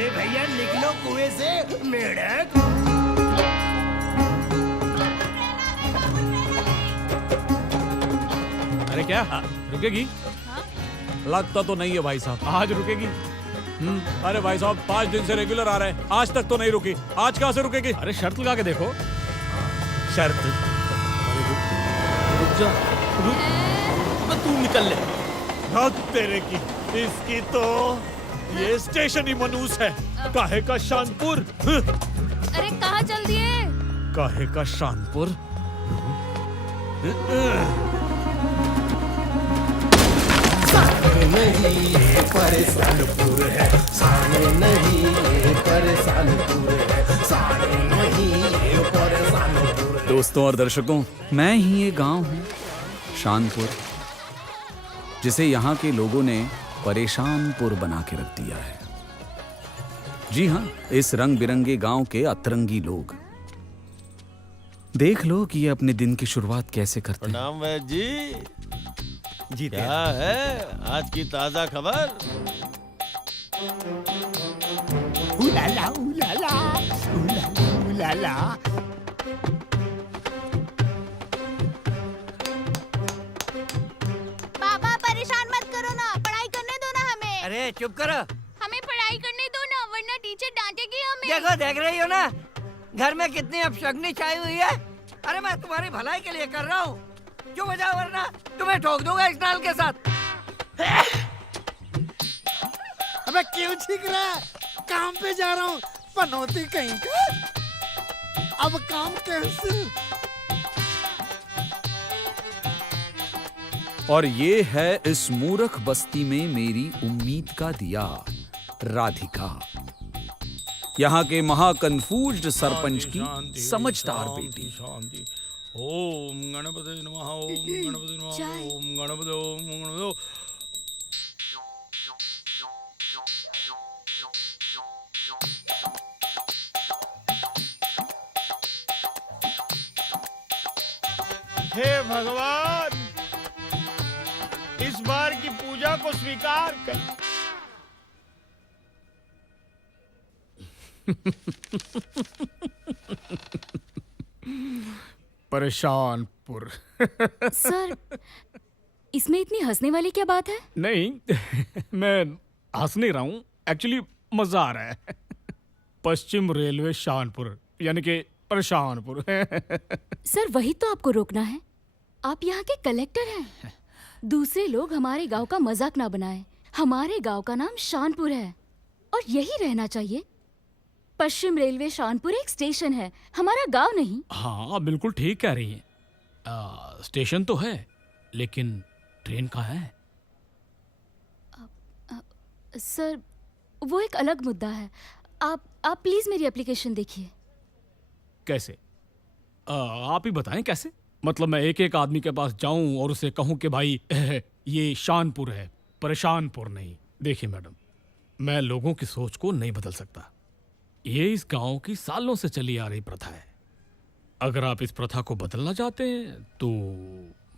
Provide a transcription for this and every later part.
अरे भैया निकलो कुएं से मेढक। अरे क्या रुकेगी? लगता तो नहीं है भाई साहब। आज रुकेगी? अरे भाई साहब 5 दिन से रेगुलर आ रहे हैं, आज तक तो नहीं रुकी, आज कहाँ से रुकेगी? अरे शर्त लगा के देखो। शर्त? रुक जा, रुक, तू निकल ले। हद तेरे की, इसकी तो ये स्टेशन ही मनूस है। काहे का शानपुर। अरे कहाँ चल दिए? काहे का शानपुर। नहीं ये परेशानपुर है, सारे नहीं ये परेशानपुर है, सारे नहीं ये परेशानपुर है। दोस्तों और दर्शकों, मैं ही ये गांव हूँ शानपुर, जिसे यहाँ के लोगों ने परेशानपुर बना के रख दिया है। जी हाँ, इस रंग बिरंगे गांव के अतरंगी लोग। देख लो कि ये अपने दिन की शुरुआत कैसे करते हैं। प्रणाम वैद्य जी। जीते क्या है आज की ताजा खबर? उलाला उलाला उलाला उलाला। पापा परेशान मत करो ना, पढ़ाई करने दो ना हमें। अरे चुप करो। हमें पढ़ाई करने दो ना, वरना टीचर डांटेगी हमें। देखो देख रही हो ना, घर में कितनी अपशगनी छाई हुई है। अरे मैं तुम्हारी भलाई के लिए कर रहा हूँ, क्यों बजाओ, वरना तुम्हें ठोक दूंगा इस नाल के साथ। अबे क्यों छींक रहा है? काम पे जा रहा हूँ, पनौती कहीं का। अब काम कैंसिल। और ये है इस मूर्ख बस्ती में मेरी उम्मीद का दिया, राधिका, यहाँ के महाकन्फ्यूज्ड सरपंच की समझदार बेटी। शांति। ओम गणपति नमः, ओम गणपति नमः, ओम गणपति, ओम गणपति। हे भगवान, इस बार की पूजा को स्वीकार कर। परेशानपुर। सर, इसमें इतनी हंसने वाली क्या बात है? नहीं मैं हंस नहीं रहा हूँ, एक्चुअली मजा आ रहा है। पश्चिम रेलवे शानपुर यानी कि परेशानपुर। सर वही तो आपको रोकना है, आप यहाँ के कलेक्टर हैं। दूसरे लोग हमारे गांव का मजाक ना बनाएं। हमारे गांव का नाम शानपुर है और यही रहना चाहिए। पश्चिम रेलवे शानपुर एक स्टेशन है, हमारा गांव नहीं। हाँ बिल्कुल ठीक कह रही हैं। स्टेशन तो है, लेकिन ट्रेन कहाँ है? सर वो एक अलग मुद्दा है। आप प्लीज मेरी एप्लीकेशन देखिए। कैसे? आप ही बताएं कैसे? मतलब मैं एक एक आदमी के पास जाऊं और उसे कहूं कि भाई ये शानपुर है, परेशानपुर नहीं। देखिए मैडम, मैं लोगों की सोच को नहीं बदल सकता। ये इस गांव की सालों से चली आ रही प्रथा है। अगर आप इस प्रथा को बदलना चाहते हैं तो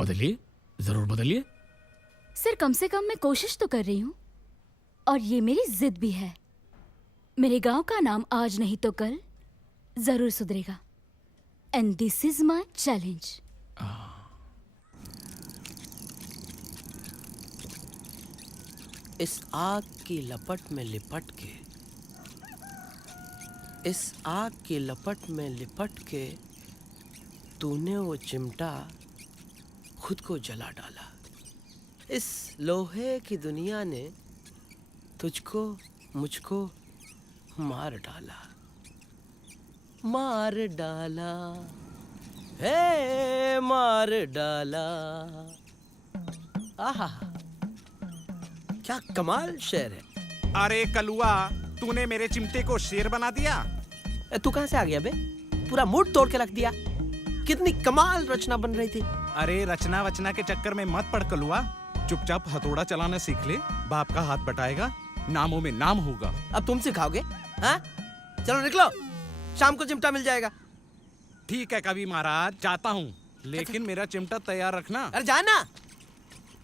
बदलिए, जरूर बदलिए। सर कम से कम मैं कोशिश तो कर रही हूँ, और ये मेरी जिद भी है। मेरे गांव का नाम आज नहीं तो कल जरूर सुधरेगा। And this is my challenge. इस आग की लपट में लिपट के, इस आग की लपट में लिपट के तूने वो चिमटा खुद को जला डाला। इस लोहे की दुनिया ने तुझको मुझको मार डाला, मार डाला, हे मार डाला। आहा, क्या कमाल शेर है। अरे कलुआ, तूने मेरे चिमटे को शेर बना दिया। तू कहाँ से आ गया बे? पूरा मूड तोड़ के रख दिया। कितनी कमाल रचना बन रही थी। अरे रचना वचना के चक्कर में मत पड़ कलुआ, चुपचाप हथौड़ा चलाना सीख ले। बाप का हाथ बटाएगा, नामों में नाम होगा। अब तुम सिखाओगे? हाँ? चलो निकलो, शाम को चिमटा मिल जाएगा। ठीक है कवि महाराज, जाता हूँ, लेकिन मेरा चिमटा तैयार रखना। अरे जाना,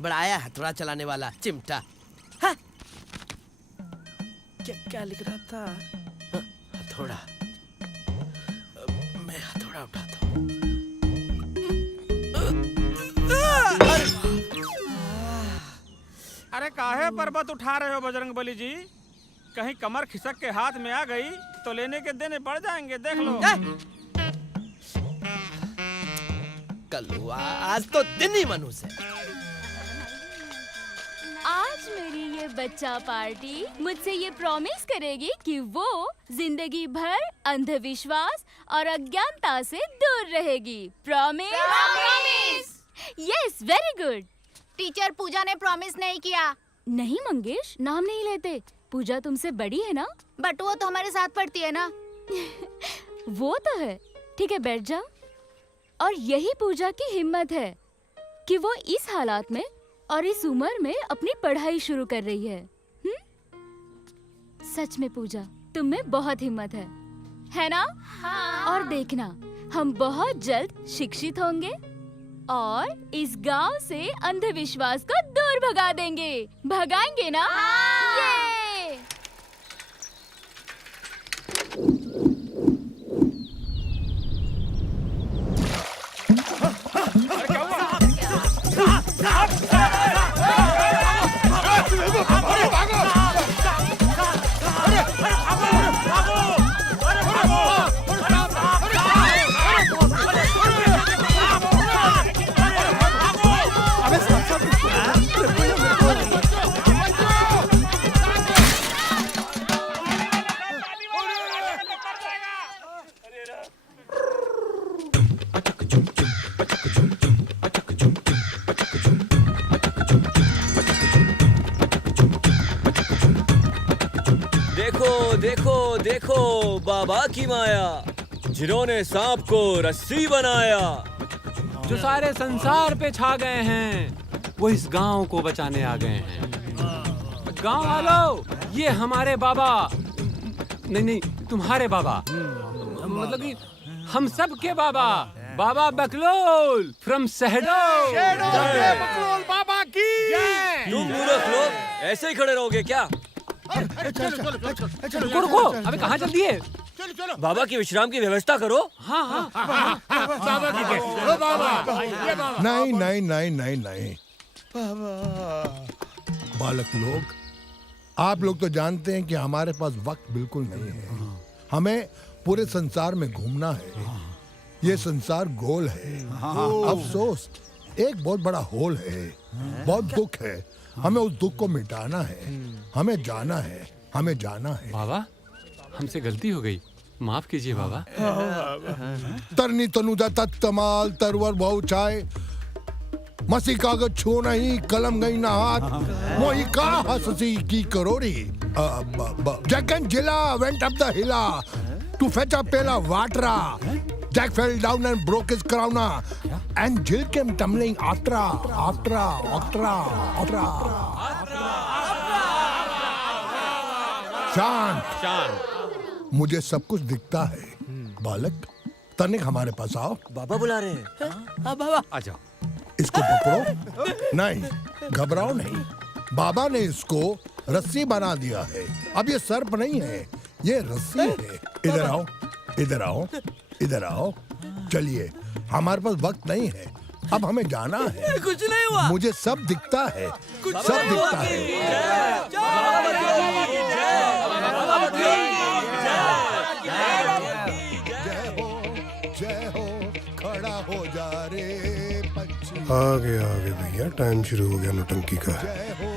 बड़ा आया हथौड़ा चलाने वाला चिमटा। हाँ? क्या लिख रहा था? हथौड़ा। मैं हथौड़ा उठाता हूँ। अरे काहे पर्वत उठा रहे हो बजरंगबली जी? कहीं कमर खिसक के हाथ में आ गई तो लेने के देने पड़ जाएंगे, देख लो। कलुआ, आज तो दिन ही मनूस है। आज मेरी ये बच्चा पार्टी मुझसे ये प्रॉमिस करेगी कि वो जिंदगी भर अंधविश्वास और अज्ञानता से दूर रहेगी। Promise? Promise. Yes, very good. Teacher Pooja ने प्रॉमिस नहीं किया। नहीं मंगेश, नाम नहीं लेते। पूजा तुमसे बड़ी है ना। बट वो तो हमारे साथ पढ़ती है ना। वो तो है। ठीक है, बैठ जाओ। और यही पूजा की हिम्मत है कि वो इस हालात में और इस उम्र में अपनी पढ़ाई शुरू कर रही है। सच में पूजा, तुम में बहुत हिम्मत है ना? हाँ। और देखना, हम बहुत जल्द शिक्षित होंगे और इस गांव से अंधविश्वास को दूर भगा देंगे। भगाएंगे ना? ये! देखो देखो बाबा की माया, जिन्होंने सांप को रस्सी बनाया। जो सारे संसार पे छा गए हैं वो इस गांव को बचाने आ गए हैं। गांव वालों, ये हमारे बाबा, नहीं तुम्हारे बाबा, मतलब कि हम सब के बाबा, बाबा बकलोल फ्रॉम शहडोल। बकलोल बाबा की। तुम मूर्ख लोग ऐसे ही खड़े रहोगे क्या? रुको, अबे कहाँ चल दिए? बाबा की विश्राम की व्यवस्था करो। हाँ। बाबा की बाबा। नहीं। बालक लोग, आप लोग तो जानते हैं कि हमारे पास वक्त बिल्कुल नहीं है। हमें पूरे संसार में घूमना है। ये संसार गोल है। अफसोस, एक बहुत बड़ा होल है। बहुत दुख है। हमें उस दुख को मिटाना है। हमें जाना है। बाबा, हमसे गलती हो गई, माफ कीजिए बाबा। तरनी तनुजा तत्तमाल तरवर बहु चाय, मसी कागज छो नहीं कलम गई ना हाथ, मोही का हंसी की करोड़ी। Jack and Jilla went up the hill to fetch a pail of water. Jack fell down and broke his crown, and Jill came tumbling after. शांत। मुझे सब कुछ दिखता है। बालक, तनिक हमारे पास आओ। बाबा बुला रहे हैं। हाँ बाबा। आ जाओ। इसको पकड़ो। नहीं, घबराओ नहीं। बाबा ने इसको रस्सी बना दिया है। अब ये सर्प नहीं है, ये रस्सी है। इधर आओ। चलिए, हमारे पास वक्त नहीं है, अब हमें जाना है। कुछ नहीं हुआ। मुझे सब दिखता है। सब दिखता है। जय हो, खड़ा हो जा रे पक्षी। आगे भैया, टाइम शुरू हो गया नौटंकी का। जय हो,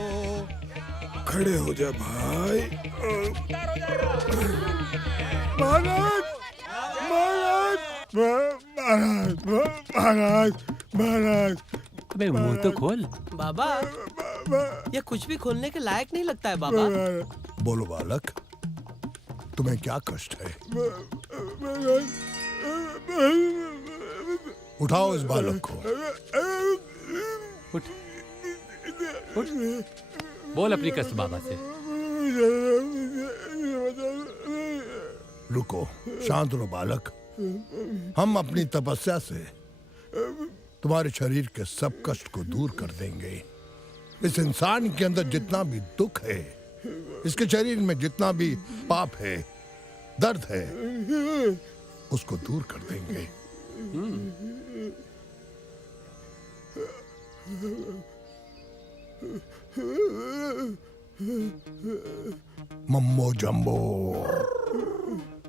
खड़े हो जा भाई। महाराज। अबे मुंह तो खोल। बाबा, ये कुछ भी खोलने के लायक नहीं लगता है बाबा। बोलो बालक, तुम्हें क्या कष्ट है? उठाओ इस बालक को। उठ। बोल अपनी कष्ट बाबा से। रुको, शांत रहो बालक। हम अपनी तपस्या से तुम्हारे शरीर के सब कष्ट को दूर कर देंगे। इस इंसान के अंदर जितना भी दुख है इसके शरीर में जितना भी पाप है, दर्द है, उसको दूर कर देंगे। मम्मो जम्बो।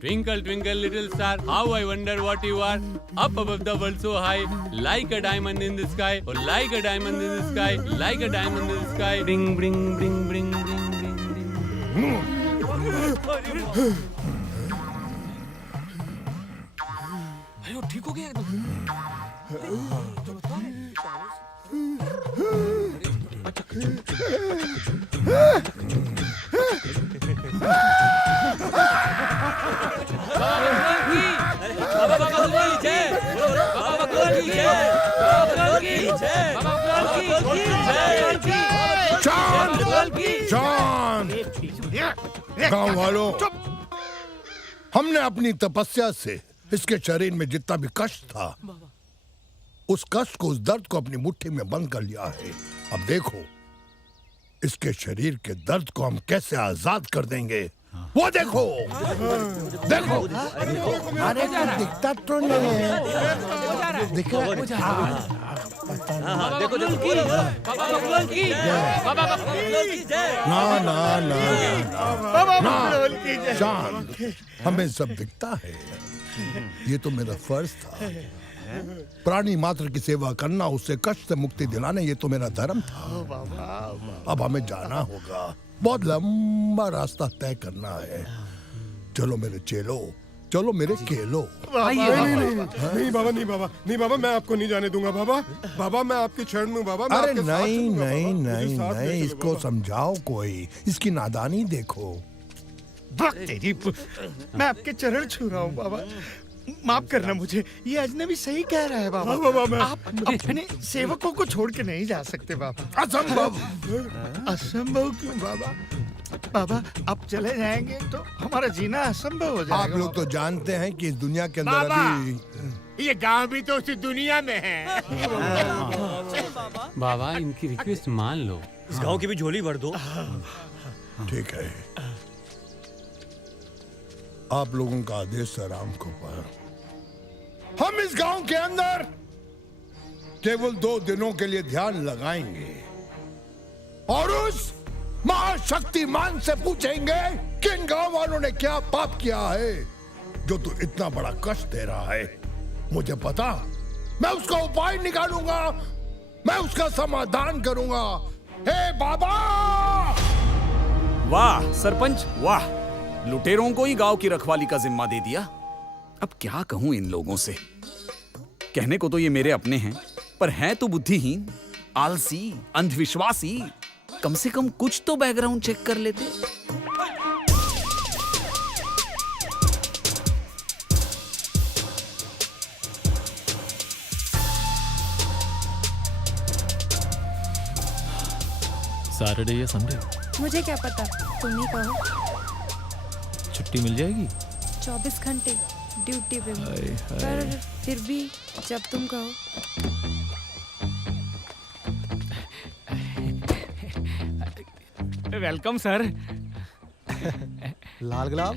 Twinkle, twinkle, little star, how I wonder what you are. Up above the world so high, like a diamond in the sky, or like a diamond in the sky, like a diamond in the sky. Bring, bring, bring, bring, bring, bring, bring. अरे ठीक हो गया एकदम। बाबा बकलोल की जय, बाबा बकलोल की जय, बाबा बकलोल की जय, बाबा बकलोल की जय। शांत, गांव वालों, हमने अपनी तपस्या से इसके शरीर में जितना भी कष्ट था, उस कष्ट को, उस दर्द को अपनी मुट्ठी में बंद कर लिया है। अब देखो इसके शरीर के दर्द को हम कैसे आजाद कर देंगे। वो देखो, देखो, अरे कुछ दिखता तो नहीं है। देखो, देखो देखो, बाबा बकलोल की जय, बाबा बकलोल की जय। ना ना ना बाबा बकलोल की जय। शांत, हमें सब दिखता है, ये तो मेरा फर्ज था। प्राणी मात्र की सेवा करना, उससे कष्ट से मुक्ति दिलाना, ये तो मेरा धर्म था। अब हमें जाना होगा, बहुत लंबा रास्ता तय करना है। चलो मेरे चेलो, चलो मेरे केलो। नहीं बाबा, नहीं बाबा, नहीं बाबा, मैं आपको नहीं जाने दूंगा बाबा। बाबा मैं आपके चरण में बाबा। अरे नहीं नहीं नहीं नहीं, इसको समझाओ कोई, इसकी नादानी देखो। तेरी, मैं आपके चरण छू रहा हूँ बाबा, माफ करना मुझे। ये अजनबी सही कह रहा है बाबा। आप अपने सेवकों को छोड़ के नहीं जा सकते बाबा। असंभव। असंभव क्यों बाबा? बाबा आप चले जाएंगे तो हमारा जीना असंभव हो जाएगा। आप लोग तो जानते हैं कि इस दुनिया के अंदर अभी ये गांव भी तो उसी दुनिया में है। बाबा इनकी रिक्वेस्ट मान लो, इस गांव की भी झोली भर दो। ठीक है, आप लोगों का आदेश है राम को पर। हम इस गांव के अंदर केवल 2 दिनों के लिए ध्यान लगाएंगे और उस महाशक्तिमान से पूछेंगे कि इन गांव वालों ने क्या पाप किया है जो तू इतना बड़ा कष्ट दे रहा है। मुझे पता, मैं उसका उपाय निकालूंगा, मैं उसका समाधान करूंगा। हे बाबा! वाह सरपंच वाह, लुटेरों को ही गांव की रखवाली का जिम्मा दे दिया। अब क्या कहूं इन लोगों से। कहने को तो ये मेरे अपने हैं, पर हैं तो बुद्धिहीन, आलसी, अंधविश्वासी। कम से कम कुछ तो बैकग्राउंड चेक कर लेते। सैटरडे या संडे? मुझे क्या पता, तुम ही कहो। छुट्टी मिल जाएगी? 24 घंटे ड्यूटी पे हूँ, पर फिर भी जब तुम कहो। Welcome sir. लाल गुलाब,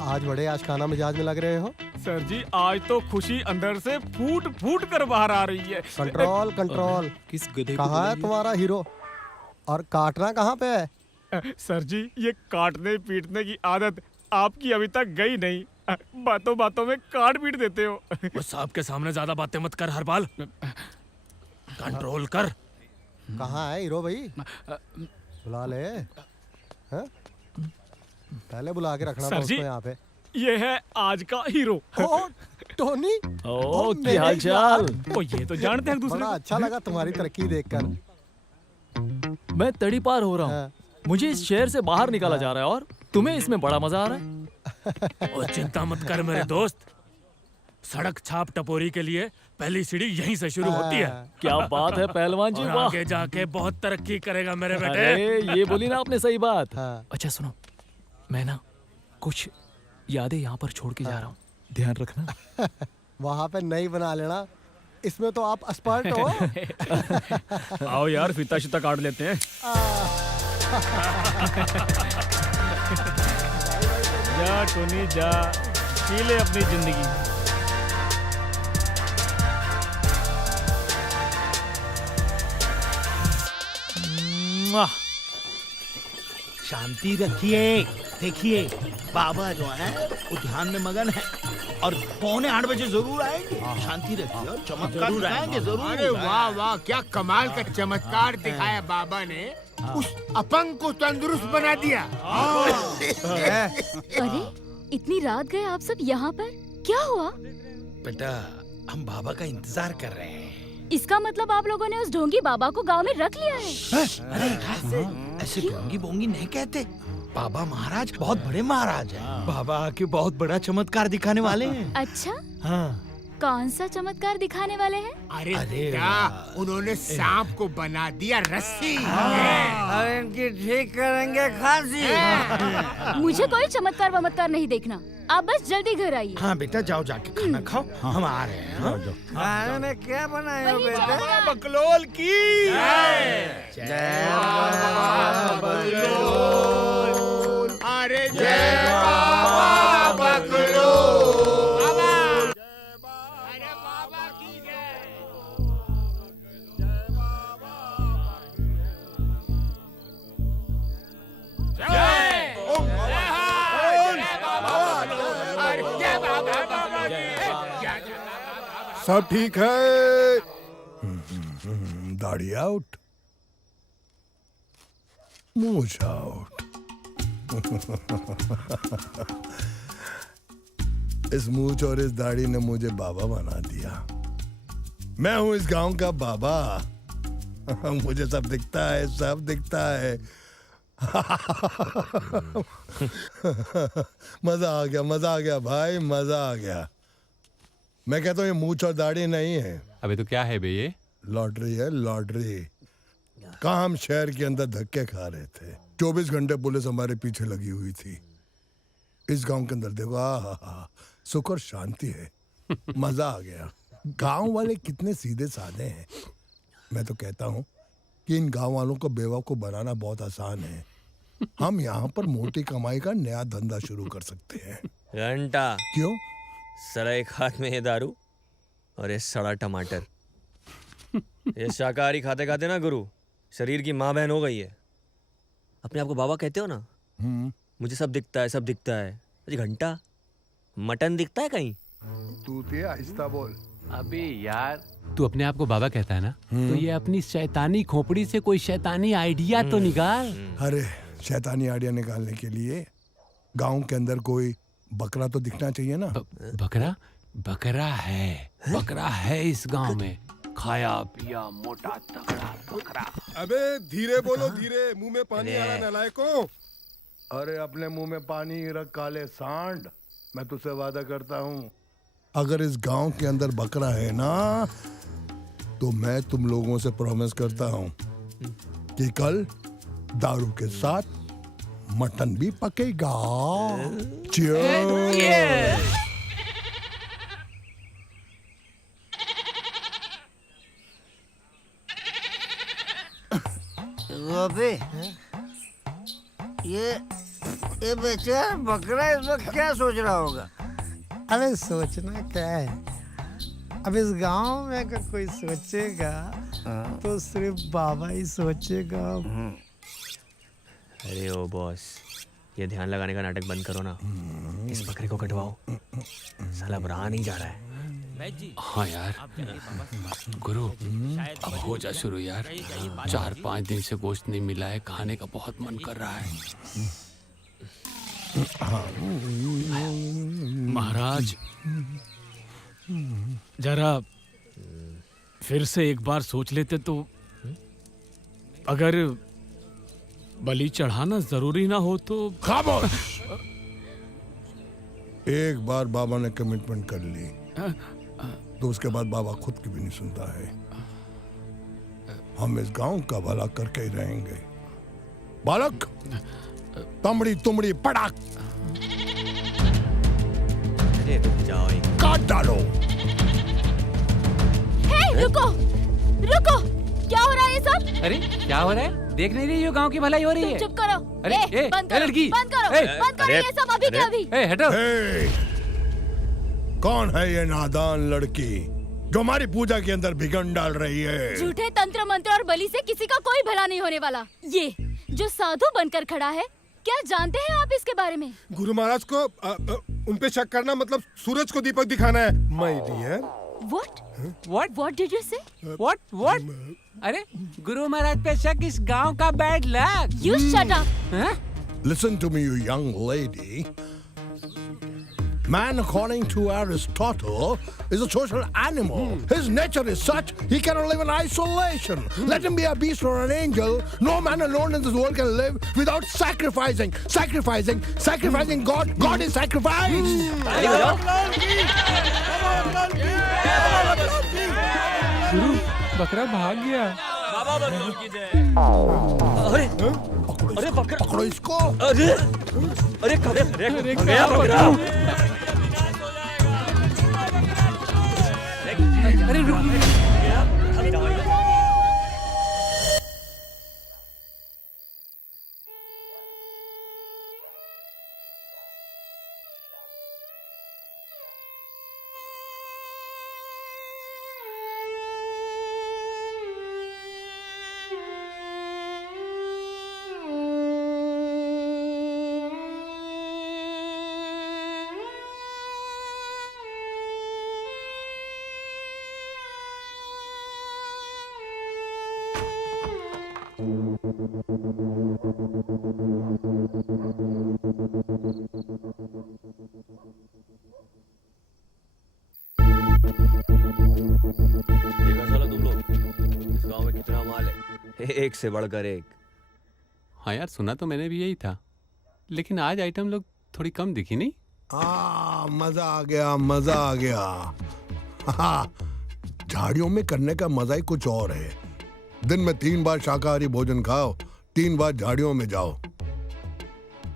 आज बड़े आशिकाना मिजाज में लग रहे हो। सर जी आज तो खुशी अंदर से फूट फूट कर बाहर आ रही है। Control control. किस गधे कहाँ है तुम्हारा हीरो और काटना कहाँ पे है? सर जी ये काटने पीटने की आदत आपकी अभी तक गई नहीं। बातों बातों में काट पीट देते हो। बस आपके सामने ज्यादा बातें मत कर हरपाल, कंट्रोल कर। कहाँ है हीरो भाई? बुला ले। हैं? पहले बुला के रखना था उसको यहाँ पे। ये है आज का हीरो। टोनी। ओ क्या हाल चाल? ओ ये तो जानते हैं दूसरे। बड़ा अच्छा लगा तुम्हारी तरक्की देखकर। मैं तड़ी पार हो रहा हूँ, मुझे इस शहर से बाहर निकाला जा रहा है और तुम्हें इसमें बड़ा मजा आ रहा है। और चिंता मत कर मेरे दोस्त, सड़क छाप टपोरी के लिए पहली सीढ़ी यहीं से शुरू होती है। क्या बात है पहलवान जी, वाह। आगे जाके बहुत तरक्की करेगा मेरे बेटे। अरे ये बोली ना आपने सही बात। अच्छा सुनो, मैं ना कुछ यादें यहाँ पर छोड़ के जा रहा हूँ, ध्यान रखना। वहाँ पे नहीं बना लेना, इसमें तो आप एक्सपर्ट हो। आओ यार फीता शीता काट लेते हैं। जा टोनी जा, जी ले अपनी जिंदगी। शांति रखिए। देखिए बाबा जो है वो ध्यान में मगन है और 7:45 बजे जरूर आएंगे। शांति रखिए और चमत्कार दिखाएंगे जरूर। अरे वाह वाह, क्या कमाल का चमत्कार दिखाया बाबा ने। उस अपंग को तंदुरुस्त बना दिया। अरे इतनी रात गए आप सब यहाँ पर, क्या हुआ? बेटा हम बाबा का इंतजार कर रहे हैं। इसका मतलब आप लोगों ने उस ढोंगी बाबा को गांव में रख लिया है। अरे ऐसे ढोंगी बोंगी नहीं कहते। बाबा महाराज बहुत बड़े महाराज हैं। बाबा आके बहुत बड़ा चमत्कार दिखाने वाले हैं। अच्छा, हाँ। कौन सा चमत्कार दिखाने वाले हैं? अरे बेटा, उन्होंने सांप को बना दिया रस्सी। अरे इनकी ठीक करेंगे खांसी। मुझे कोई चमत्कार वमत्कार नहीं देखना, आप बस जल्दी घर आइए। हाँ बेटा जाओ जाके खाना खाओ। हम आ रहे हैं। हाँ? खाने में क्या बनाए हो बेटा? बकलोल की जय बकलोल। अरे जय बाबा बकलोल। सब ठीक है। दाढ़ी आउट, मूछ आउट। इस मूछ और इस दाढ़ी ने मुझे बाबा बना दिया। मैं हूं इस गांव का बाबा। मुझे सब दिखता है, सब दिखता है। मजा आ गया, मजा आ गया भाई, मजा आ गया। मैं कहता हूँ ये मूछ और दाढ़ी नहीं है। अबे तो क्या है बे ये? लॉटरी है, लॉटरी। कहाँ हम शहर के अंदर धक्के खा रहे थे, 24 घंटे पुलिस हमारे पीछे लगी हुई थी। इस गांव के अंदर देखो, आहा, सुख और शांति है। मजा आ गया। गांव वाले कितने सीधे साधे हैं। मैं तो कहता हूँ कि इन गांव वालों को बेवकूफ बनाना बहुत आसान है। हम यहाँ पर मोटी कमाई का नया धंधा शुरू कर सकते हैं। घंटा क्यों? सड़ा एक हाथ में ये दारू और ये सड़ा टमाटर। ये शाकाहारी खाते खाते ना गुरु शरीर की माँ बहन हो गई है। अपने आप को बाबा कहते हो ना। मुझे सब दिखता है, सब दिखता है। अरे घंटा, मटन दिखता है कहीं? तू ते आहिस्ता बोल। अबे यार, तू अपने आप को बाबा कहता है ना, तो ये अपनी शैतानी खोपड़ी से कोई शैतानी आइडिया तो निकाल। अरे शैतानी आइडिया निकालने के लिए गांव के अंदर कोई बकरा तो दिखना चाहिए ना। बकरा? बकरा है, बकरा है इस गांव में। खाया पिया मोटा तगड़ा बकरा। अबे धीरे बोलो, धीरे। मुंह में पानी आ रहा नालायकों। अरे अपने मुंह में पानी रख काले सांड। मैं तुझसे वादा करता हूँ, अगर इस गांव के अंदर बकरा है ना, तो मैं तुम लोगों से प्रॉमिस करता हूँ कि कल दारू के साथ मटन भी पकेगा। Cheers! गोपी, ये बेचारा बकरा इस वक्त क्या सोच रहा होगा? अबे सोचना क्या है, अब इस गांव में अगर कोई सोचेगा तो सिर्फ बाबा ही सोचेगा। अरे ओ बॉस, ये ध्यान लगाने का नाटक बंद करो ना। इस बकरे को कटवाओ, साला रहा नहीं जा रहा है। हाँ यार, गुरु अब हो जा शुरू यार। 4-5 दिन से गोश्त नहीं मिला है, खाने का बहुत मन कर रहा है। महाराज, जरा फिर से एक बार सोच लेते तो। अगर बलि चढ़ाना जरूरी ना हो तो। खामोश। एक बार बाबा ने कमिटमेंट कर ली तो उसके बाद बाबा खुद की भी नहीं सुनता है। हम इस गांव का भला करके ही रहेंगे। बालक, तमड़ी तुमड़ी पटाक काट डालो। हे, रुको रुको, क्या हो रहा है ये सब? अरे क्या हो रहा है? देख नहीं रही हो गांव की भलाई हो रही है? चुप करो। अरे, ए, बंद करो, लड़की, बंद करो, बंद करो ये सब अभी के अभी। हटो। कौन है ये नादान लड़की जो हमारी पूजा के अंदर बिगड़ डाल रही है? झूठे तंत्र मंत्र और बलि से किसी का कोई भला नहीं होने वाला। ये जो साधु बनकर खड़ा है, क्या जानते हैं आप इसके बारे में? गुरु महाराज को उन पे शक करना मतलब सूरज को दीपक दिखाना है। My dear. What did you say? What? अरे गुरु महाराज पे शक इस गांव का bad luck. You shut up. Listen to me, you young lady. Man, according to Aristotle, is a social animal. His nature is such he cannot live in isolation. Let him be a beast or an angel. No man alone in this world can live without sacrificing. Sacrificing God. God is sacrifice. गुरु, बकरा भाग गया। बाबा बंदूक की जय। अरे पकड़ो इसको। अरे गया बकरा। अरे रुक। देखा साला तुम लोग, इस गांव में कितना माल है, एक से बढ़कर एक। हाँ यार, सुना तो मैंने भी यही था, लेकिन आज आइटम लोग थोड़ी कम दिखी नहीं? मजा आ गया। हाँ, झाड़ियों में करने का मजा ही कुछ और है। दिन में 3 बार शाकाहारी भोजन खाओ, 3 बार झाड़ियों में जाओ।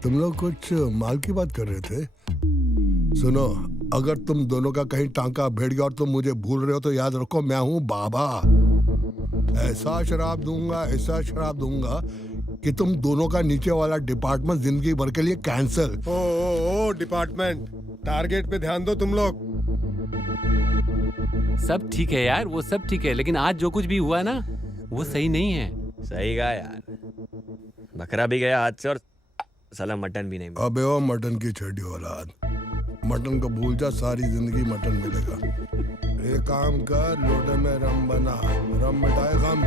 तुम लोग कुछ माल की बात कर रहे थे? सुनो, अगर तुम दोनों का कहीं टांका भिड़ गया और तुम मुझे भूल रहे हो तो याद रखो, मैं हूँ बाबा। ऐसा शराब दूंगा कि तुम दोनों का नीचे वाला डिपार्टमेंट जिंदगी भर के लिए कैंसिल। ओ डिपार्टमेंट, टारगेट पे ध्यान दो तुम लोग। सब ठीक है यार, वो सब ठीक है, लेकिन आज जो कुछ भी हुआ ना, वो सही नहीं है। सही कहा यार, बकरा भी गया हाथ से और साला मटन भी नहीं मिला। अबे ओ मटन की छड़ी औलाद, मटन को भूल जा, सारी जिंदगी मटन मिलेगा। एक काम कर, लोटे में रम बना, रम मिटाए गम।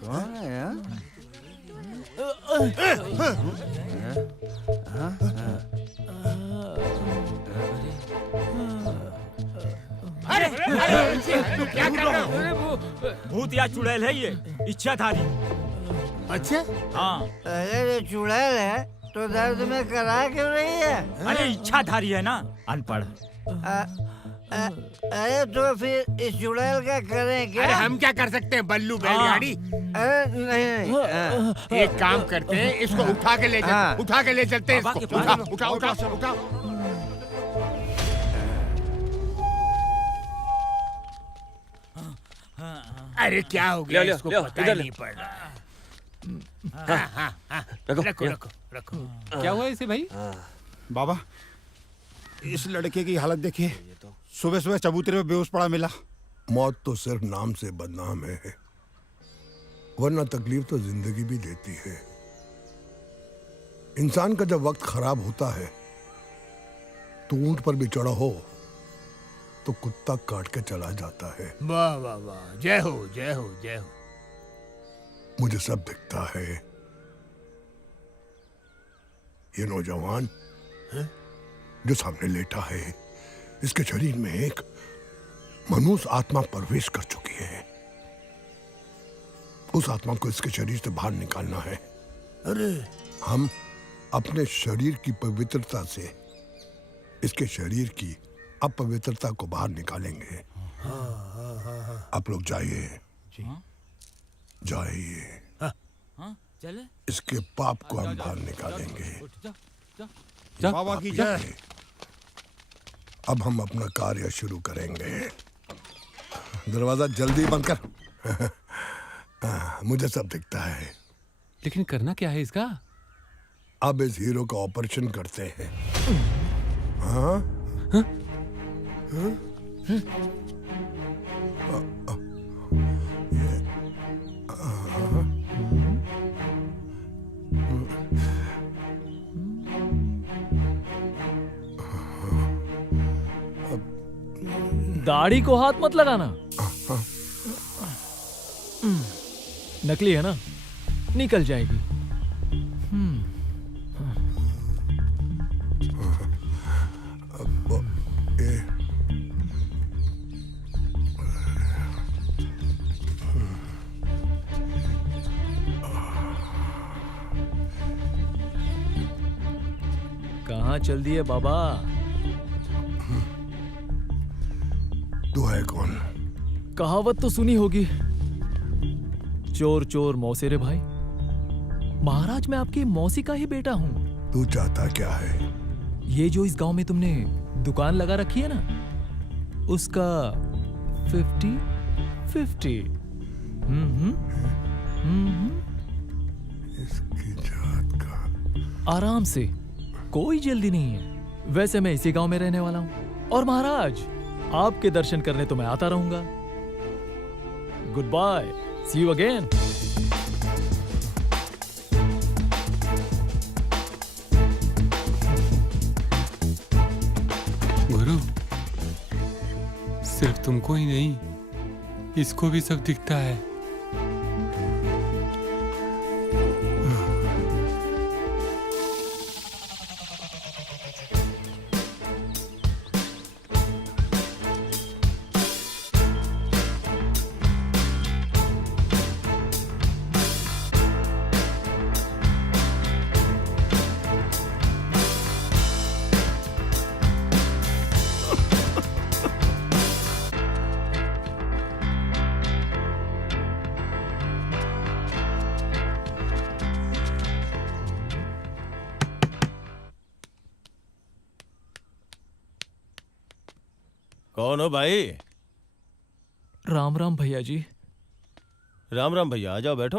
कौन है यार? क्या कर रहे हो? भूत या चुड़ैल है ये, इच्छाधारी। अच्छा? हाँ। अरे ये चुड़ैल है तो दर्द में करा क्यों रही है? अरे इच्छाधारी है ना, अनपढ़। अरे तो फिर इस चुड़ैल का करें क्या? अरे हम क्या कर सकते हैं बल्लू बैलगाड़ी? अरे नहीं। एक काम करते हैं, इसको उठा के ले चलते, उठा के ले चलते हैं इसको। उठा। अरे क्या हो गया? इसको पता नहीं पड़ रहा। रखो। क्या हुआ इसे भाई? बाबा, इस लड़के की हालत देखिए, सुबह चबूतरे में बेहोश पड़ा मिला। मौत तो सिर्फ नाम से बदनाम है, वरना तकलीफ तो जिंदगी भी देती है। इंसान का जब वक्त खराब होता है तो ऊंट पर भी चढ़ा हो तो कुत्ता काट के चला जाता है। वाह वाह वाह, जय हो जय हो जय हो। मुझे सब दिखता है। ये नौजवान जो सामने लेटा है, इसके शरीर में एक मनुष्य आत्मा प्रवेश कर चुकी है। उस आत्मा को इसके शरीर से बाहर निकालना है। अरे हम अपने शरीर की पवित्रता से इसके शरीर की अपवित्रता को बाहर निकालेंगे। आप लोग जाइए, जाइए। चले? इसके पाप को हम बाहर निकालेंगे। बाबा की जय। अब हम अपना कार्य शुरू करेंगे। दरवाजा जल्दी बंद कर। मुझे सब दिखता है। लेकिन करना क्या है इसका? अब इस हीरो का ऑपरेशन करते हैं। हाँ? हाँ? दाढ़ी को हाथ मत लगाना। नकली है ना, निकल जाएगी। कहाँ चल दिए बाबा? तू है कौन? कहावत तो सुनी होगी, चोर चोर मौसेरे भाई। महाराज मैं आपकी मौसी का ही बेटा हूँ। तू चाहता क्या है? ये जो इस गांव में तुमने दुकान लगा रखी है ना, उसका 50-50। इसकी जात का। आराम से, कोई जल्दी नहीं है। वैसे मैं इसी गांव में रहने वाला हूँ, और महाराज आपके दर्शन करने तो मैं आता रहूंगा। Good bye, see you again. गुरु, सिर्फ तुमको ही नहीं, इसको भी सब दिखता है। कौन हो भाई? राम राम भैया जी। राम राम भैया, आ जाओ बैठो।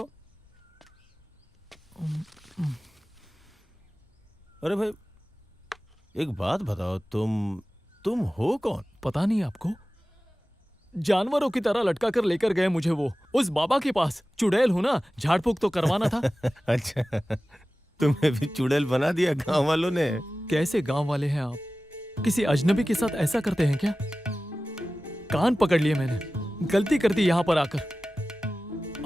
अरे भाई, एक बात बताओ, तुम हो कौन? पता नहीं आपको? जानवरों की तरह लटका कर लेकर गए मुझे वो उस बाबा के पास। चुड़ैल हूं ना, झाड़ फूक तो करवाना था। अच्छा, तुम्हें भी चुड़ैल बना दिया गांव वालों ने? कैसे गांव वाले हैं आप? किसी अजनबी के साथ ऐसा करते हैं क्या? कान पकड़ लिए मैंने, गलती कर दी यहां पर आकर।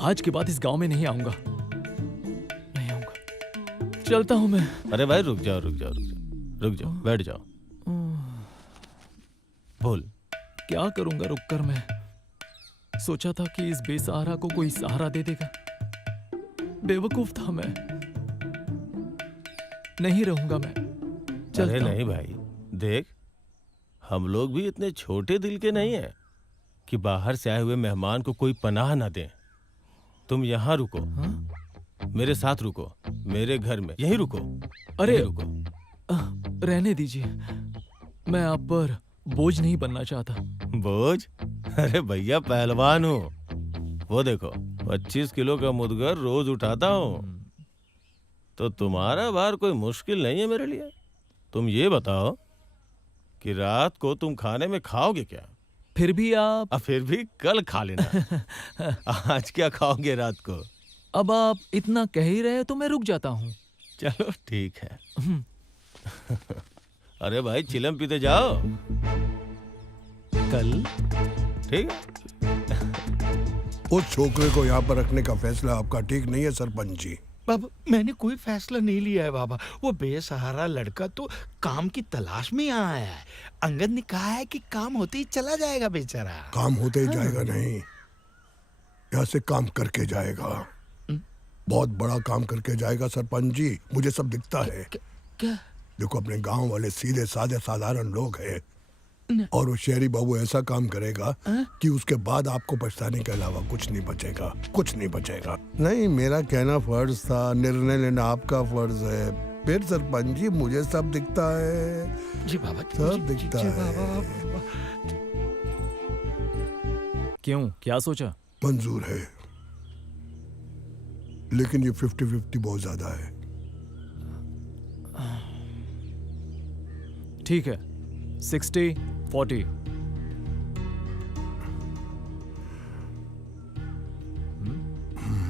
आज के बाद इस गांव में नहीं आऊंगा, नहीं आऊंगा। चलता हूं मैं। अरे भाई रुक जाओ, रुक जाओ, रुक जाओ, रुक जाओ, बैठ जाओ। बोल। क्या करूंगा रुककर मैं? सोचा था कि इस बेसहारा को कोई सहारा दे देगा। बेवकूफ था मैं। नहीं रहूंगा मैं। अरे नहीं भाई, देख, हम लोग भी इतने छोटे दिल के नहीं हैं कि बाहर से आए हुए मेहमान को कोई पनाह ना दें। तुम यहाँ रुको। मेरे साथ रुको, मेरे घर में, यहीं रुको। अरे रुको। रहने दीजिए, मैं आप पर बोझ नहीं बनना चाहता। बोझ? अरे भैया पहलवान हूँ। वो देखो, 25 किलो का मुदगर रोज उठाता हूँ। तो तुम्हारा भार कोई मुश्किल नहीं है मेरे लिए। तुम ये बताओ कि रात को तुम खाने में खाओगे क्या? फिर भी आप? फिर भी कल खा लेना। आज क्या खाओगे रात को? अब आप इतना कह ही रहे तो मैं रुक जाता हूँ। चलो ठीक है। अरे भाई चिलम पीते जाओ। कल? ठीक है। उस छोकरे को यहाँ पर रखने का फैसला आपका ठीक नहीं है सरपंच जी। बाबा, मैंने कोई फैसला नहीं लिया है बाबा। वो बेसहारा लड़का तो काम की तलाश में यहाँ आया है। अंगद ने कहा है कि काम होते ही चला जाएगा बेचारा। काम होते ही जाएगा नहीं, यहाँ से काम करके जाएगा। बहुत बड़ा काम करके जाएगा सरपंच जी, मुझे सब दिखता है। क्या? देखो, अपने गांव वाले सीधे साधे साधारण लोग हैं, और वो शहरी बाबू ऐसा काम करेगा कि उसके बाद आपको पछताने के अलावा कुछ नहीं बचेगा, कुछ नहीं बचेगा। नहीं, मेरा कहना फर्ज था, निर्णय लेना आपका फर्ज है। फिर सरपंच जी मुझे सब दिखता है। जी बाबा, सब दिखता है। क्यों, क्या सोचा? मंजूर है, लेकिन ये 50-50 बहुत ज्यादा है। ठीक है, 60-40।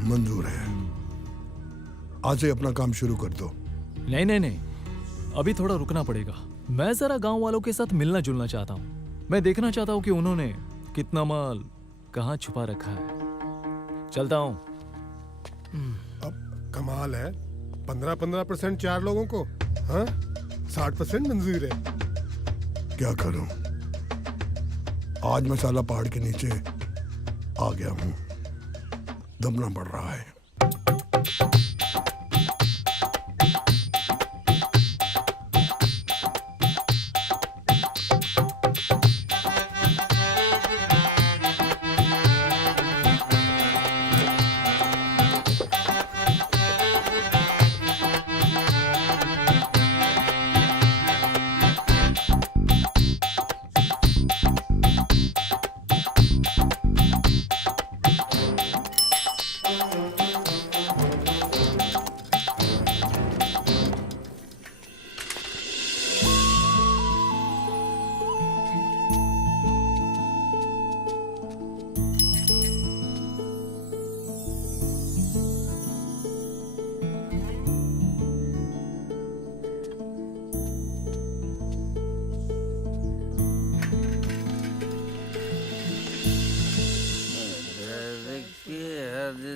मंजूर है। आज से अपना काम शुरू कर दो। नहीं नहीं नहीं, अभी थोड़ा रुकना पड़ेगा। मैं जरा गांव वालों के साथ मिलना जुलना चाहता हूँ। मैं देखना चाहता हूँ कि उन्होंने कितना माल कहाँ छुपा रखा है। चलता हूँ। अब कमाल है, 15% 4 लोगों को, हाँ 60% मंजूर है। क्या करूं, आज मैं साला पहाड़ के नीचे आ गया हूं, दबना पड़ रहा है।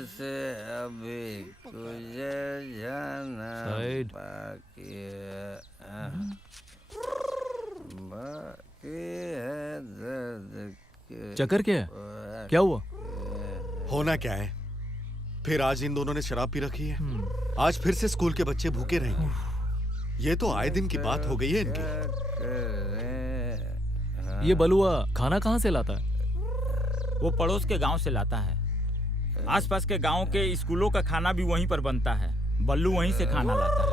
से अभी गुजर जाना साइड। बाकी है दर्द के चक्कर क्या है? क्या हुआ? होना क्या है, फिर आज इन दोनों ने शराब पी रखी है। आज फिर से स्कूल के बच्चे भूखे रहेंगे। ये तो आए दिन की बात हो गई है इनकी। ये बलुआ खाना कहाँ से लाता है? वो पड़ोस के गांव से लाता है। आसपास के गांव के स्कूलों का खाना भी वहीं पर बनता है। बल्लू वहीं से खाना लाता है।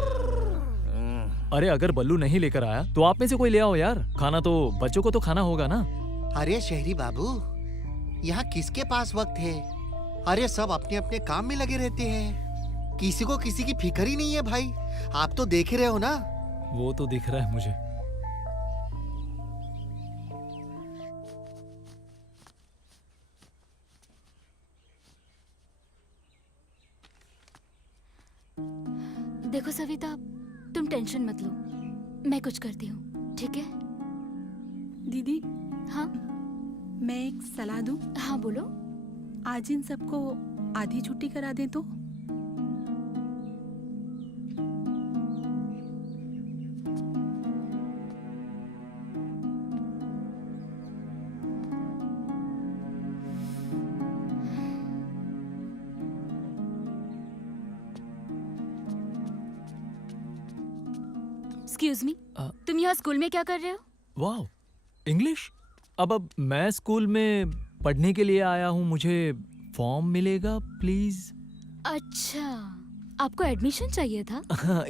अरे अगर बल्लू नहीं लेकर आया तो आप में से कोई ले आओ यार। खाना तो बच्चों को तो खाना होगा ना। अरे शहरी बाबू, यहाँ किसके पास वक्त है? अरे सब अपने अपने काम में लगे रहते हैं, किसी को किसी की फिक्र ही नहीं है भाई। आप तो देख ही रहे हो ना। वो तो दिख रहा है मुझे। देखो सविता, तुम टेंशन मत लो, मैं कुछ करती हूँ, ठीक है? दीदी। हाँ मैं एक सलाह दूं? हाँ बोलो। आज इन सबको आधी छुट्टी करा दें तो? एक्सक्यूज मी, तुम यहाँ स्कूल में क्या कर रहे हो? वाह, इंग्लिश। अब मैं स्कूल में पढ़ने के लिए आया हूँ। मुझे फॉर्म मिलेगा प्लीज? अच्छा, आपको एडमिशन चाहिए था?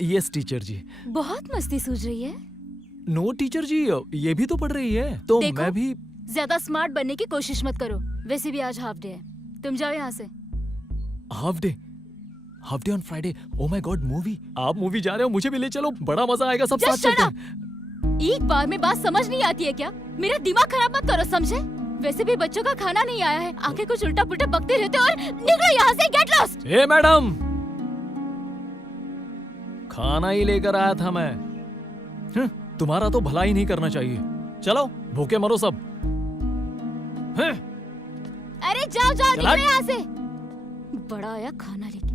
यस टीचर जी। बहुत मस्ती सूझ रही है। नो टीचर जी, ये भी तो पढ़ रही है तो देखो, मैं भी। ज्यादा स्मार्ट बनने की कोशिश मत करो। वैसे भी आज हाफ डे है, तुम जाओ यहाँ से। Half day? Half day on Friday? Oh my God, movie. आप मूवी जा रहे हो, मुझे भी ले चलो, बड़ा मजा आएगा। सब साथ चलते हैं। एक बार में बात समझ नहीं आती है क्या? मेरा दिमाग खराब मत करो, समझे? वैसे भी बच्चों का खाना नहीं आया है, आके कुछ उल्टा पुल्टा बकते रहते और निकलो यहाँ से, गेट लॉस्ट। ए मैडम, खाना ही लेकर आया था मैं। तुम्हारा तो भला ही नहीं करना चाहिए। चलो भूखे मरो सब। अरे जाओ जाओ, निकलो यहाँ से। बड़ा आया खाना लेके।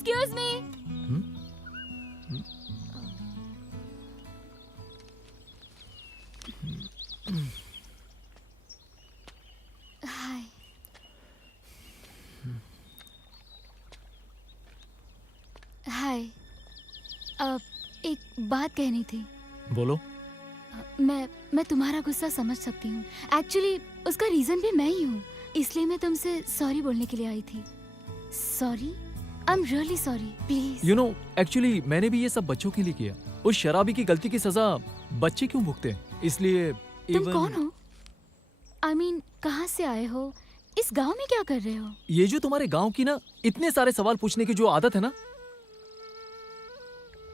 Excuse me. हाय। हाय। एक बात कहनी थी। बोलो। मैं तुम्हारा गुस्सा समझ सकती हूँ। एक्चुअली उसका रीजन भी मैं ही हूँ, इसलिए मैं तुमसे सॉरी बोलने के लिए आई थी। Sorry, I am really sorry, please. You know, actually मैंने भी ये सब बच्चों के लिए किया। उस शराबी की गलती की सजा बच्चे क्यों भुगते हैं? इसलिए तुम कौन हो? आई मीन, कहाँ से आए हो? इस गांव में क्या कर रहे हो? ये जो तुम्हारे गांव की ना इतने सारे सवाल पूछने की जो आदत है ना,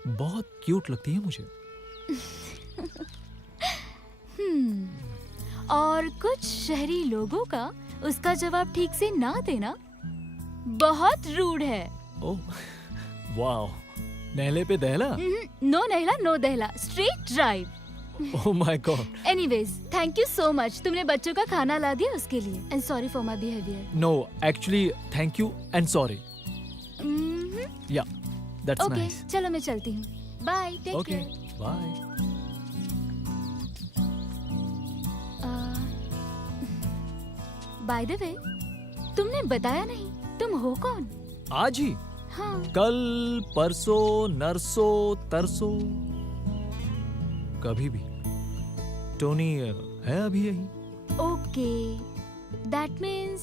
बहुत क्यूट लगती है मुझे। और कुछ शहरी लोगों का उसका जवाब ठीक से ना देना बहुत रूड है। ओह, वाओ, नहले पे दहला? नो नहला नो दहला, straight drive. Oh my god. Anyways, thank you so much. तुमने बच्चों का खाना ला दिया उसके लिए। And sorry for my behaviour. No, actually thank you and sorry. Yeah, that's okay, nice. चलो मैं चलती हूँ। Bye, take okay, care. Bye. By the way, तुमने बताया नहीं तुम हो कौन? आज ही? हाँ। कल, परसों, नरसों, तरसों, कभी भी। टोनी है अभी यही। Okay, that means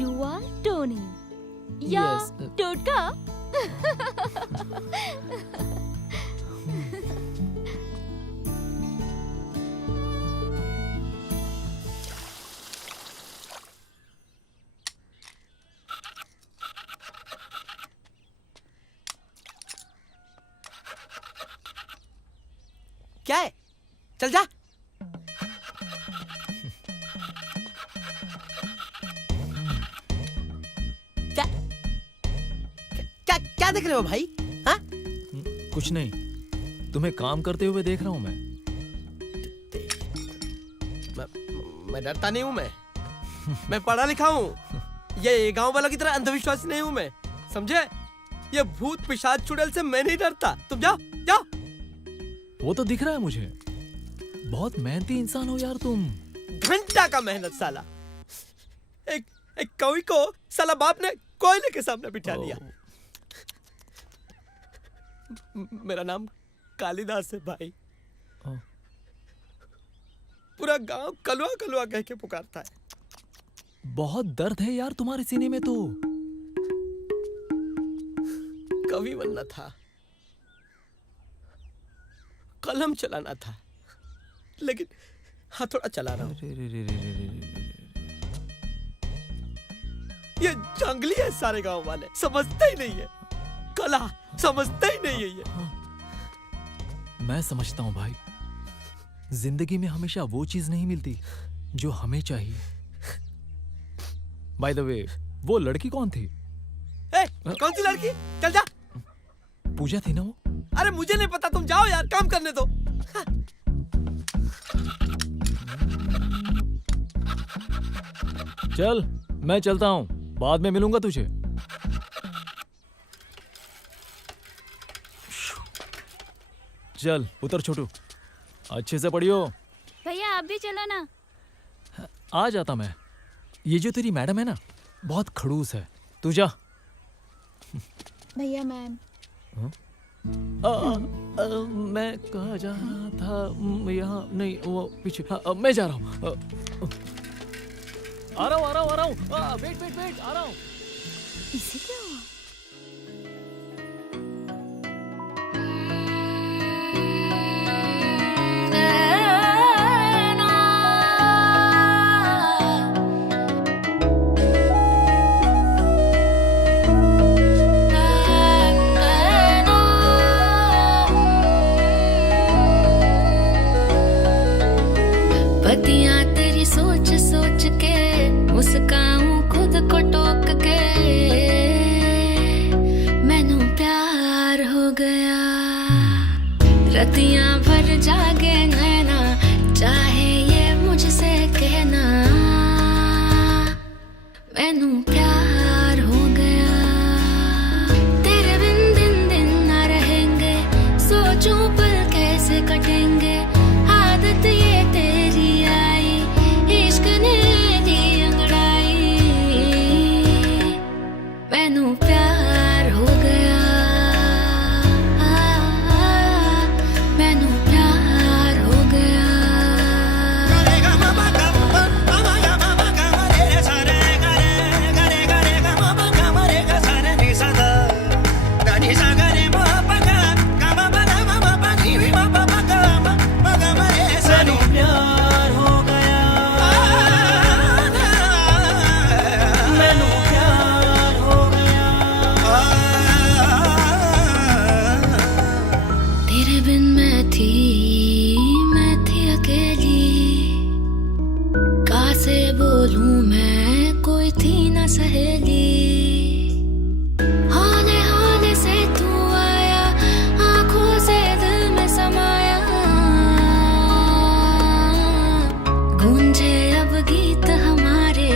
you are Tony या Yes. टोटका? क्या है? चल जा। क्या क्या क्या देख रहे हो भाई? हाँ? कुछ नहीं, तुम्हें काम करते हुए देख रहा हूँ मैं। मैं डरता नहीं हूँ। मैं पढ़ा लिखा हूँ। ये गांव वालों की तरह अंधविश्वासी नहीं हूँ मैं, समझे? ये भूत पिशाच चुड़ैल से मैं नहीं डरता। तुम जाओ जाओ। वो तो दिख रहा है मुझे। बहुत मेहनती इंसान हो यार तुम। घंटा का मेहनत साला। एक कवि को साला बाप ने कोयले के सामने बिठा दिया। मेरा नाम कालिदास है भाई। पूरा गांव कलवा कलवा कह के पुकारता है। बहुत दर्द है यार तुम्हारे सीने में तो। कवि बनना था, कलम चलाना था, लेकिन हथौड़ा चला रहा हूं। ये जंगली है, सारे गांव वाले समझते ही नहीं है। कला समझते ही नहीं है ये। मैं समझता हूँ भाई, जिंदगी में हमेशा वो चीज नहीं मिलती जो हमें चाहिए। बाय द वे, वो लड़की कौन थी? कौन सी लड़की? चल जा। पूजा थी ना वो? अरे मुझे नहीं पता, तुम जाओ यार, काम करने दो। चल, मैं चलता हूँ, बाद में मिलूंगा तुझे। चल उतर छोटू, अच्छे से पढ़ियो। भैया आप भी चलो ना। आ जाता मैं। ये जो तेरी मैडम है ना, बहुत खड़ूस है। तू जा। भैया मैम। मैं कहाँ जा रहा था? यहाँ नहीं, वो पीछे। मैं जा रहा हूँ। आ रहा हूँ। वेट, आ रहा हूँ। इसे क्या हुआ? पतियां तेरी सोच सोच के मुस्काऊं खुद को टोक के, मैनू प्यार हो गया। रतियां भर जागे नैना, चाहे ये मुझसे कहना, मैनू प्यार हो गया। तेरे मैनू प्यार हो गया मैनू प्यार हो गया तेरे बिन मैं थी अकेली कासे बोलूं मैं कोई थी ना सहेली हाने हाने से तू आया आंखों से दिल में समाया गूंजे अब गीत हमारे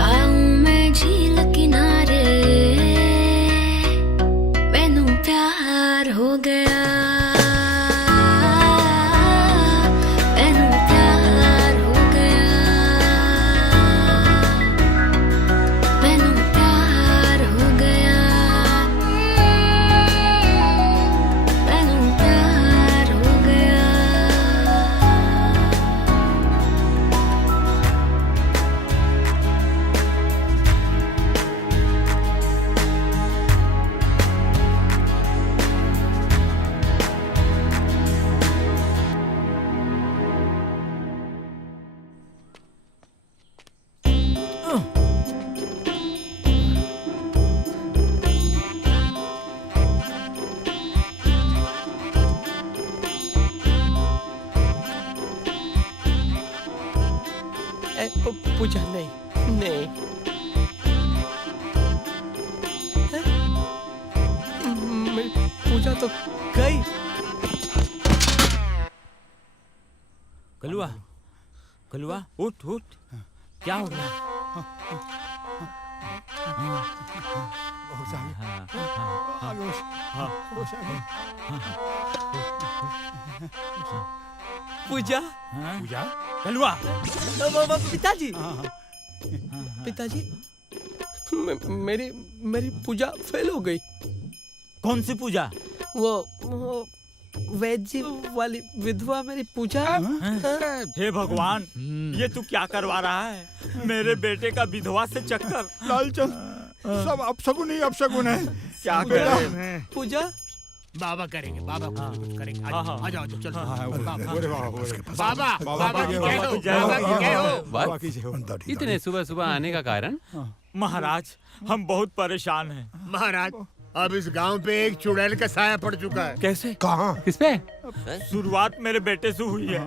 गाँव में झील किनारे मैनू प्यार हो गया मैनू प्यार हो गया मैनू प्यार हो गया मैनू प्यार हो गया पूजा नहीं नहीं हैं? मेरी पूजा तो गई कलुआ कलुआ उठ उठ क्या हो गया पूजा पूजा कलुआ पिताजी पिताजी मेरी पूजा फेल हो गई कौन सी पूजा वो वैद्य जी वाली विधवा मेरी पूजा हे भगवान ये तू क्या करवा रहा है मेरे बेटे का विधवा से चक्कर लालचंद सब अपशगुन ही अपशगुन है क्या करें पूजा बाबा करेंगे बाबा कुछ करेंगे आ जाओ चलो बाबा इतने सुबह सुबह आने का कारण महाराज हम बहुत परेशान हैं महाराज अब इस गांव पे एक चुड़ैल का साया पड़ चुका है कैसे कहाँ किस पे शुरुआत मेरे बेटे से हुई है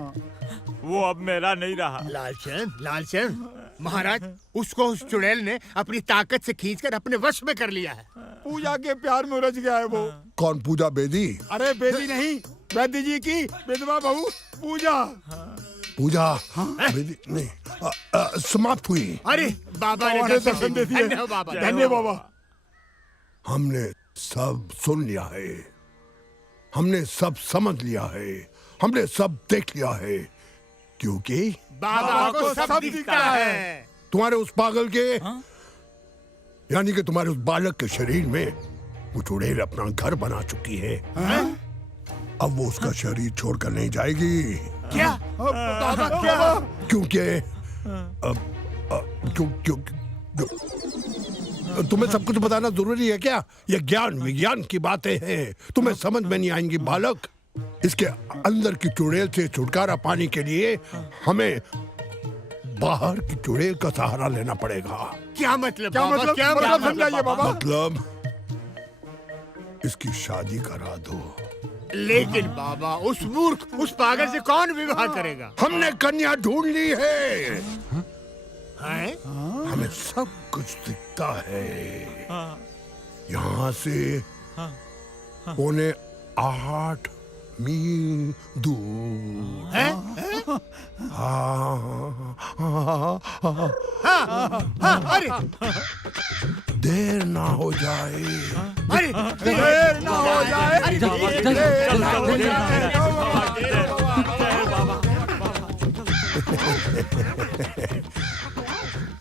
वो अब मेरा नहीं रहा लालचंद महाराज उसको उस चुड़ैल ने अपनी ताकत से खींचकर अपने वश में कर लिया है पूजा के प्यार में उलझ गया है वो कौन पूजा बेदी अरे बेदी नहीं वैद्य जी की विधवा बहू पूजा पूजा बेदी नहीं समाप्त हुई अरे बाबा ने दर्शन दे दिए धन्य बाबा हमने सब सुन लिया है हमने सब समझ लिया है हमने सब देख लिया है क्योंकि बाबा को सब दिखता है तुम्हारे उस पागल के यानी कि तुम्हारे उस बालक के शरीर में वो चुड़ैल अपना घर बना चुकी है अब वो उसका शरीर छोड़कर नहीं जाएगी क्या बाबा क्या क्योंकि तुम्हें सब कुछ बताना जरूरी है क्या ये ज्ञान विज्ञान की बातें हैं तुम्हें समझ में नहीं आएंगी बालक इसके अंदर की चुड़ैल से छुटकारा पाने के लिए हमें बाहर की चुड़ैल का सहारा लेना पड़ेगा क्या मतलब क्या मतलब समझाइए बाबा मतलब इसकी शादी करा दो लेकिन बाबा उस मूर्ख उस पागल से कौन विवाह करेगा हमने कन्या ढूंढ ली है हैं? हमें सब कुछ दिखता है यहाँ से 7.8 मील दूर अरे देर ना हो जाए देर ना हो जाए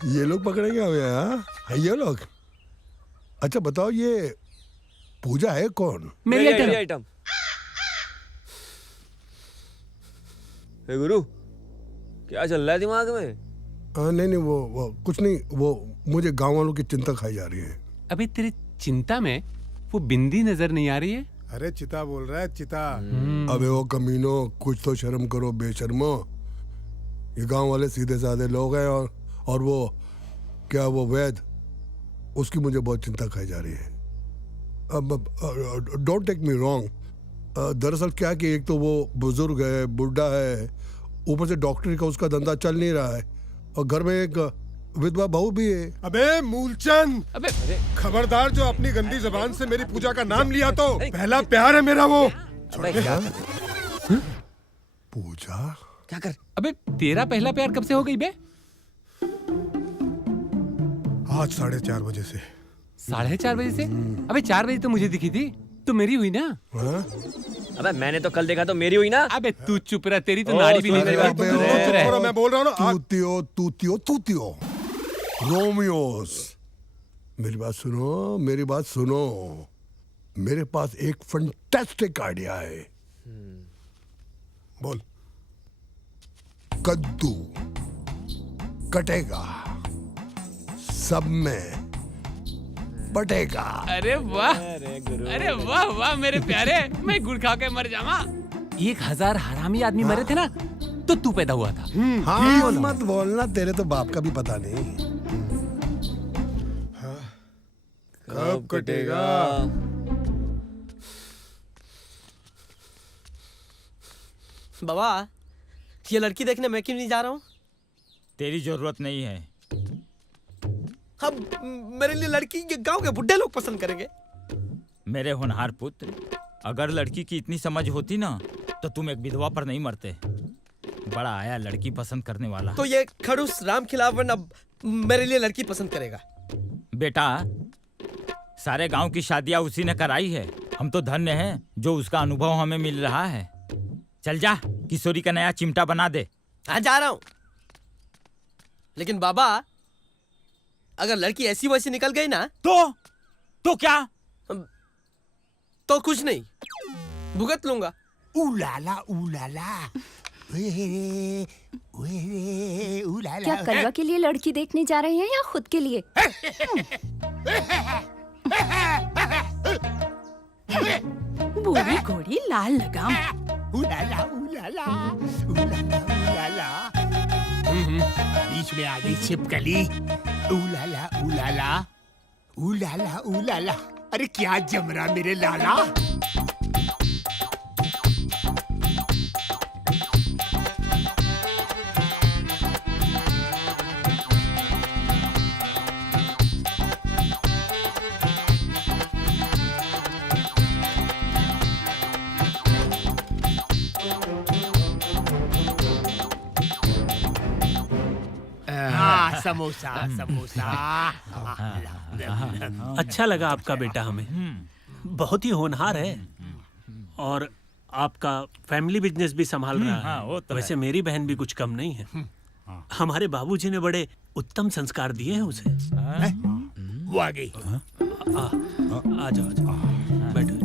ये लोग पकड़ेंगे हमें हाँ ये लोग अच्छा बताओ, ये पूजा है कौन? मेरी आइटम। हे गुरु, क्या चल रहा है दिमाग में? नहीं वो कुछ नहीं, वो मुझे गांव वालों की चिंता खाई जा रही है। अभी तेरी चिंता में वो बिंदी नजर नहीं आ रही है? अरे चिता बोल रहा है, चिता। अबे वो कमीनो, कुछ तो शर्म करो बेशर्मो। ये गांव वाले सीधे साधे लोग हैं और वो क्या वो वैद, उसकी मुझे बहुत चिंता खाई जा रही है। अब डोंट टेक मी रॉन्ग, दरअसल क्या कि एक तो वो बुजुर्ग है, बुढ़ा है, ऊपर से डॉक्टरी का उसका धंधा चल नहीं रहा है, और घर में एक विधवा बहू भी है। अबे मूलचंद, अबे खबरदार, जो अपनी गंदी जबान से मेरी पूजा का नाम लिया तो पहला प्यार है मेरा वो। पूजा क्या कर? अबे तेरा पहला प्यार कब से हो गई बे? आज 4:30 बजे से। 4:30 बजे से? अबे 4 बजे तो मुझे दिखी थी, तो मेरी हुई ना? अबे मैंने तो कल देखा तो मेरी हुई ना। अबे तू चुप रहा, तेरी तो नाड़ी भी नहीं चल रही। मैं बोल रहा हूँ ना, तूतियो रोमियोस। मेरी बात सुनो, मेरे पास एक फंटास्टिक आइडिया है। बोल। कद्दू कटेगा, सब में बटेगा। अरे वाह, अरे वाह वाह मेरे प्यारे, मैं गुड़ खा के मर जावा। 1000 हरामी आदमी मरे थे ना, तो तू पैदा हुआ था। हाँ, मत बोलना, तेरे तो बाप का भी पता नहीं। कब कटेगा? बाबा, ये लड़की देखने मैं क्यों नहीं जा रहा हूँ? तेरी जरूरत नहीं है। अब मेरे लिए लड़की ये गांव के बुड्ढे लोग पसंद करेंगे। मेरे होनहार पुत्र, अगर लड़की की इतनी समझ होती ना, तो तुम एक विधवा पर नहीं मरते। बड़ा आया लड़की पसंद करने वाला। तो ये खड़ूस राम खिलावन अब मेरे लिए लड़की पसंद करेगा? बेटा, सारे गांव की शादियां उसी ने कराई है। हम तो धन्य हैं जो उसका अनुभव हमें मिल रहा है। चल जा, किशोरी का नया चिमटा बना दे। हाँ, जा रहा हूँ। लेकिन बाबा, अगर लड़की ऐसी वैसी निकल गई ना, तो क्या? तो कुछ नहीं, भुगत लूंगा। उलाला क्या कलवा के लिए लड़की देखने जा रहे हैं या खुद के लिए? बूढ़ी घोड़ी लाल लगाम। उलाला बीच में आ गई छिपकली। उलाला, अरे क्या जम रहा मेरे लाला। समोसा। अच्छा लगा आपका बेटा हमें, बहुत ही होनहार है और आपका फैमिली बिजनेस भी संभाल रहा है। तो वैसे मेरी बहन भी कुछ कम नहीं है। हमारे बाबूजी ने बड़े उत्तम संस्कार दिए हैं उसे। वो आ गई। आ जाओ, बैठो।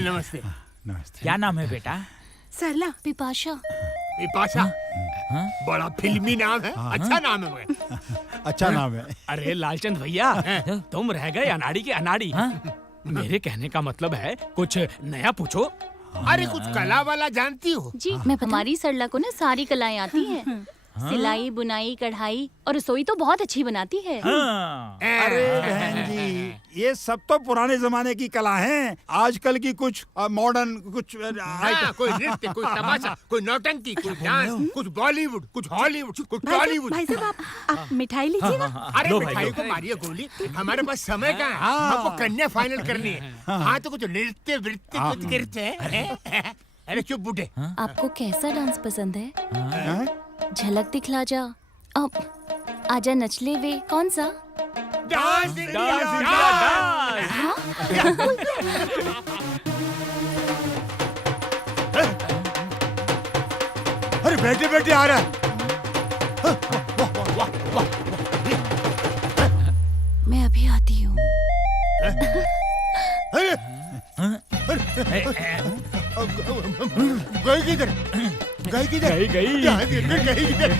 नमस्ते। क्या नाम है बेटा? सरला। पिपाशा। बड़ा फिल्मी नाम है। अच्छा नाम है मगर। अच्छा नाम है। अरे लालचंद भैया, तुम रह गए अनाड़ी के अनाड़ी। मेरे कहने का मतलब है कुछ नया पूछो। अरे कुछ कला वाला जानती हो? जी, हमारी सरला को ना सारी कलाएं आती हैं। सिलाई, बुनाई, कढ़ाई और रसोई तो बहुत अच्छी बनाती है। अरे बहन जी, ये सब तो पुराने जमाने की कला हैं। आजकल की कुछ मॉडर्न, कुछ कोई नृत्य, कोई तमाशा, कोई नौटंकी, कुछ डांस, कुछ बॉलीवुड, कुछ हॉलीवुड, कुछ टॉलीवुड। भाई साहब, आप मिठाई लीजिए ना। अरे मिठाई को मारिए गोली, हमारे पास समय का है। हमको कन्या फाइनल करनी है। हाँ तो कुछ नृत्य वृत्ति कुछ करते हैं। अरे चुप बूढ़े। आपको कैसा डांस पसंद है? झलक दिखला जा। अब आजा नच ले वे। कौन सा? डांस अरे बैठे बैठे आ रहा है। मैं अभी आती हूँ। अरे गई किधर? गई किधर? गई गई किधर?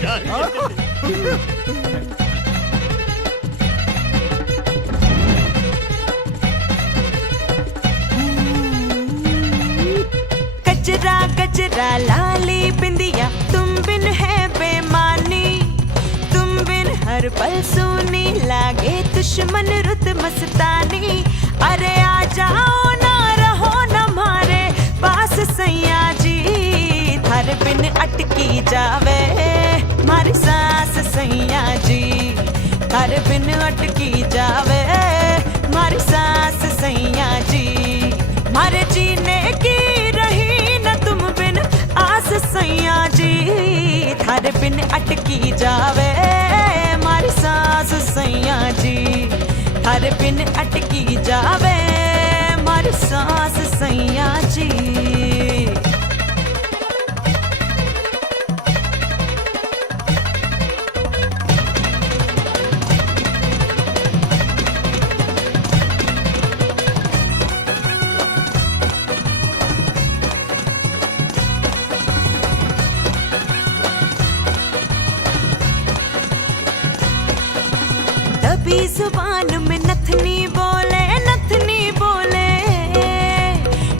गजरा गजरा लाली बिंदिया, तुम बिन है बेमानी, तुम बिन हर पल सूनी लागे दुश्मन रुत मस्तानी। अरे आ जाओ ना रहो न मारे पास सैया जी, थारे बिन अटकी जावे मारी सांस सैया जी, थारे बिन अटकी जावे मारी सांस सैया जी। मारे जीने की रही न तुम बिन आस सैया जी, थारे बिन अटकी जावे मारी सांस सैया जी, थारे बिन अटकी जावे मारी सांस सैया जी। दबी जुबान में नथनी बोले, नथनी बोले,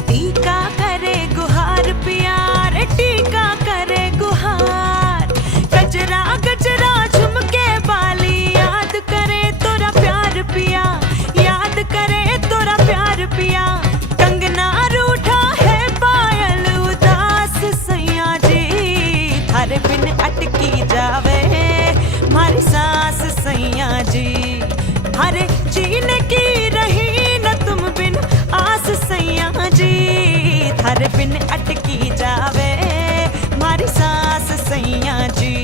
टीका करे गुहार प्यार, टीका करे गुहार। गजरा गजरा झुमके बाली, याद करे तोरा प्यार पिया, याद करे तोरा प्यार पिया। कंगना रूठा है पायल उदास सैया जी, थारे बिन अटकी जावे मारी सांस सैया जी। अरे जीने की रही न तुम बिन आस सैया जी, थारे बिन अटकी जावे मारी सांस सैया जी,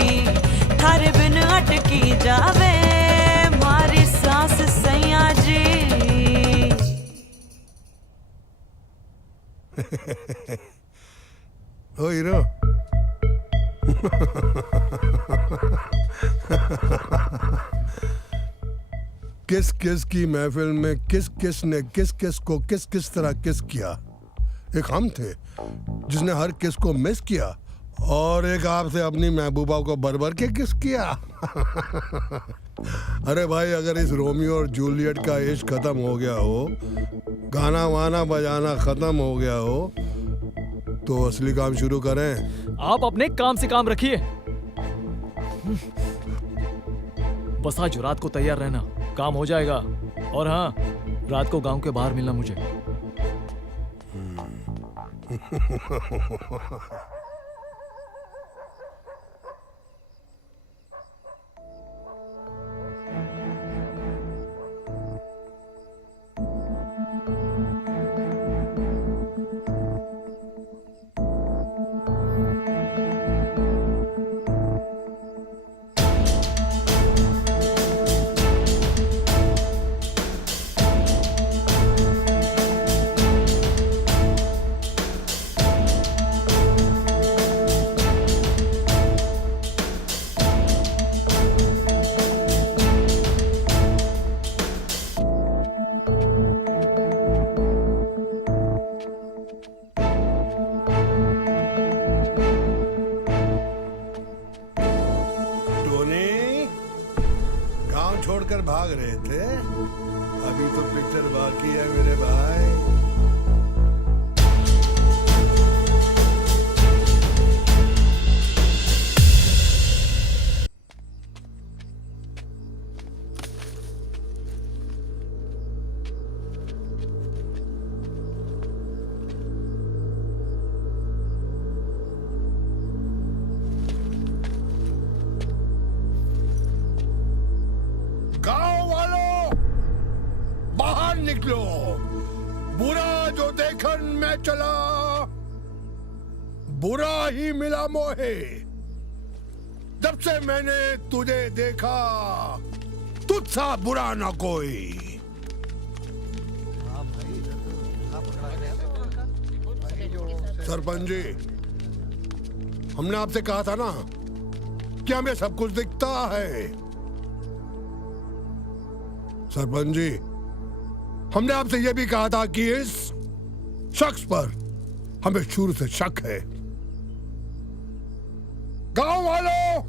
थारे बिन अटकी जावे मारी सांस सैया जी। ओ हीरो किस किस की महफिल में किस किस ने किस किस को किस किस तरह किस किया। एक हम थे जिसने हर किस को मिस किया, और एक आपसे अपनी महबूबा को भर के किस किया। अरे भाई, अगर इस रोमियो और जूलियट का इश्क खत्म हो गया हो, गाना वाना बजाना खत्म हो गया हो, तो असली काम शुरू करें। आप अपने काम से काम रखिए। बस आज रात को तैयार रहना, काम हो जाएगा। और हाँ, रात को गांव के बाहर मिलना मुझे। छोड़कर भाग रहे थे, अभी तो पिक्चर बाकी है मेरे भाई। निकलो, बुरा जो देखन में चला, बुरा ही मिला मोहे। जब से मैंने तुझे देखा, तुझसा बुरा ना कोई। सरपंच जी, हमने आपसे कहा था ना कि हमें सब कुछ दिखता है। सरपंच जी, हमने आपसे यह भी कहा था कि इस शख्स पर हमें शुरू से शक है। गांव वालों,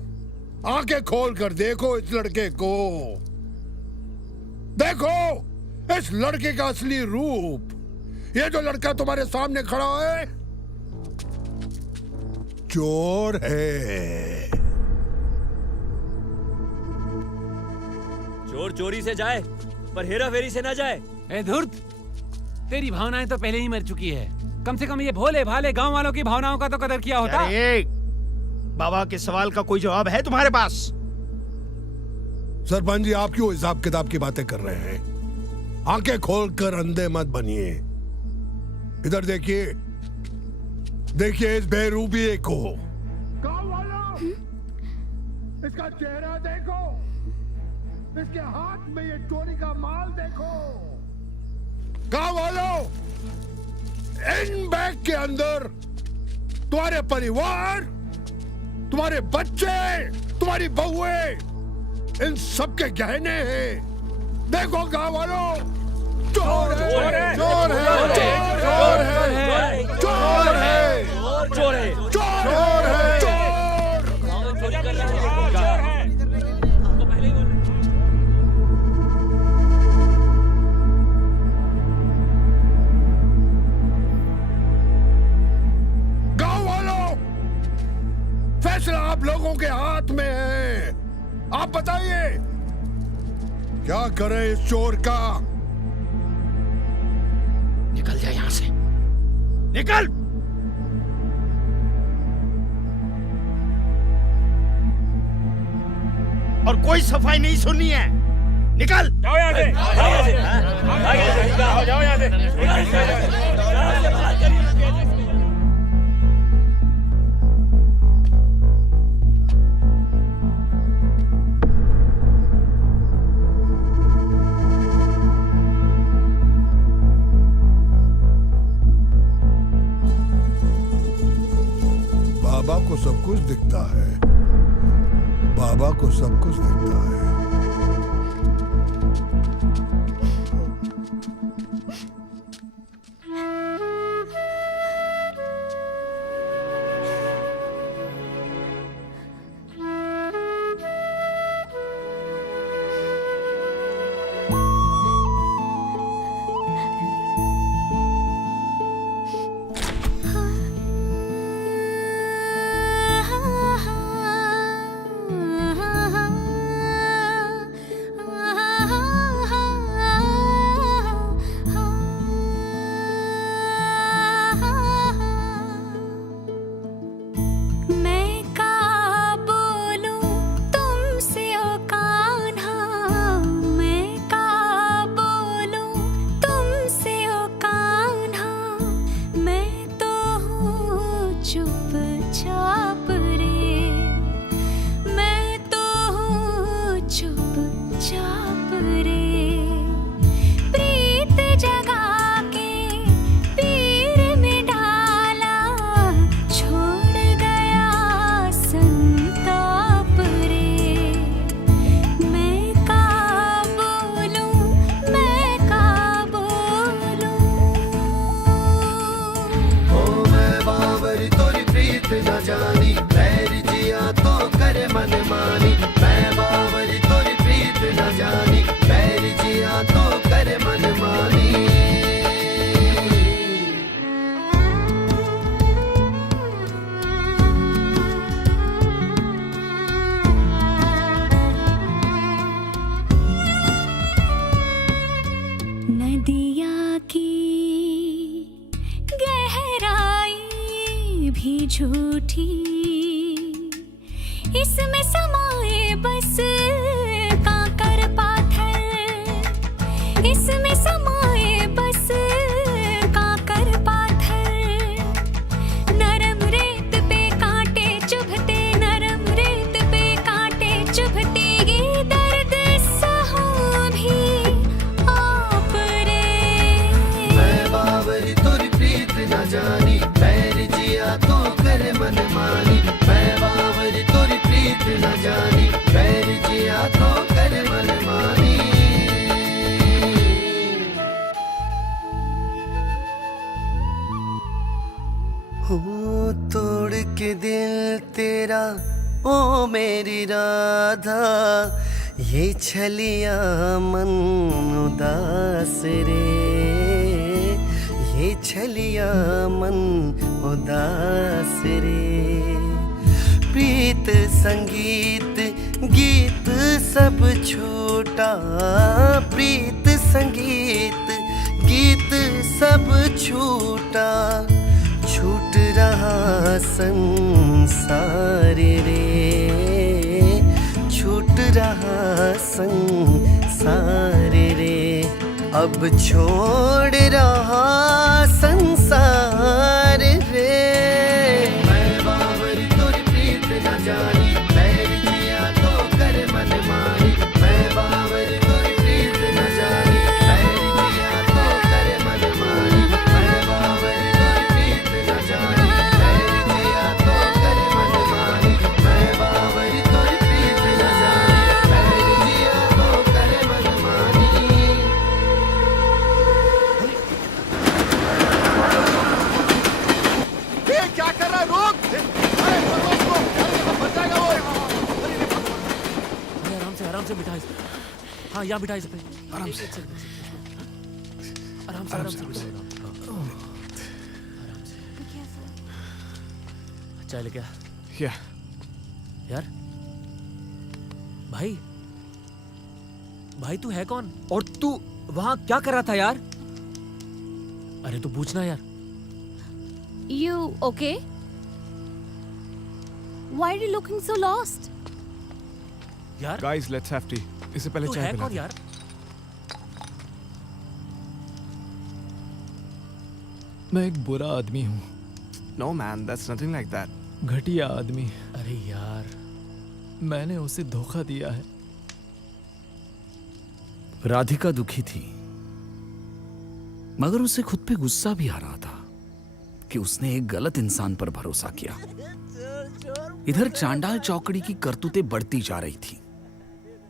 आंखें खोल कर देखो इस लड़के को। देखो इस लड़के का असली रूप। ये जो लड़का तुम्हारे सामने खड़ा है चोर है। चोर चोरी से जाए पर हेरा फेरी से ना जाए। ए धूर्त, तेरी भावनाएं तो पहले ही मर चुकी है। कम से कम ये भोले भाले गांव वालों की भावनाओं का तो कदर किया होता। बाबा के सवाल का कोई जवाब है तुम्हारे पास? सरपंच जी, आप क्यों हिसाब किताब की बातें कर रहे हैं? आंखें खोलकर अंधे मत बनिए। इधर देखिए, देखिए इस बेरूबिये को। गांव वालों, इसका चेहरा देखो, इसके हाथ में ये चोरी का माल देखो। गांव वालों, इन बैग के अंदर तुम्हारे परिवार, तुम्हारे बच्चे, तुम्हारी बहुएं, इन सब के गहने हैं। देखो गांव वालों, चोर है, चोर है, चोर है, चोर है, चोर है, चोर है, चोर है, चोर। गांव वालों, फैसला आप लोगों के हाथ में है। आप बताइए क्या करें इस चोर का? निकल जा यहां से, निकल। और कोई सफाई नहीं सुननी है, निकल। जाओ यहां से, जाओ यहां से। बाबा को सब कुछ दिखता है, बाबा को सब कुछ दिखता है। झूठी इसमें समाए बस कांकर पाथर, इसमें समाए बस कांकर पाथर। नरम रेत पे कांटे चुभते, नरम रेत पे कांटे चुभते, ये दर्द सहूं भी आप रे। मैं बावरी तुरी प्रीत न जानी, पैर जिया तो करे मन मानी। तेरा ओ मेरी राधा, ये छलिया मन उदास रे, ये छलिया मन उदास रे। प्रीत संगीत गीत सब छूटा, प्रीत संगीत गीत सब छूटा, छूट रहा संसार रे, छूट रहा संसार रे। अब छोड़ रहा संसार रे। मैं बावरी तोरी प्रीत न जानी, बैर दिया तो कर मन मानी। मैं बावरी तोरी प्रीत न जानी, बैर दिया तो कर मन मानी। मैं बावरी तोरी प्रीत न जानी, बैर दिया तो कर मन मानी। मैं बावरी तोरी प्रीत न जानी, बैर दिया तो कर मन मानी। क्या कर रहा है? रोक! अरे पकड़ो उसको! अरे बच जाएगा वो! आराम से बिठा इसे। हाँ यहाँ बिठा इसे। आराम से अच्छा है क्या यार? भाई तू है कौन? और तू वहां क्या कर रहा था यार? अरे तू पूछना यार। You okay? Why are you looking so lost? यार Guys, let's have tea. इससे पहले तू चाय है पिला कौन दे। यार? मैं एक बुरा आदमी हूँ। No man, that's nothing like that. घटिया आदमी। अरे यार मैंने उसे धोखा दिया है। राधिका दुखी थी, मगर उसे खुद पे गुस्सा भी आ रहा था कि उसने एक गलत इंसान पर भरोसा किया। इधर चांडाल चौकड़ी की करतूतें बढ़ती जा रही थी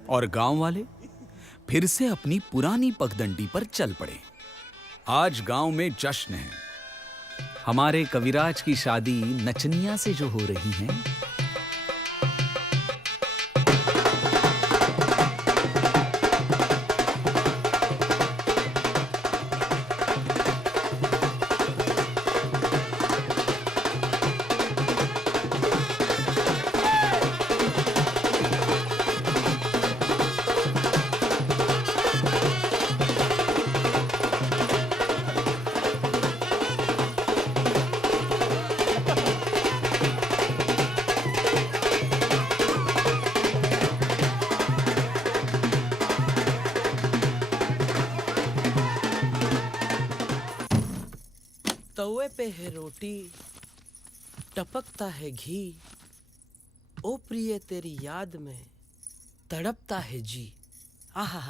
और गांव वाले फिर से अपनी पुरानी पगडंडी पर चल पड़े। आज गांव में जश्न है। हमारे कविराज की शादी नचनिया से जो हो रही है। तवे पे है रोटी, टपकता है घी, ओ प्रिय तेरी याद में तड़पता है जी। आहा,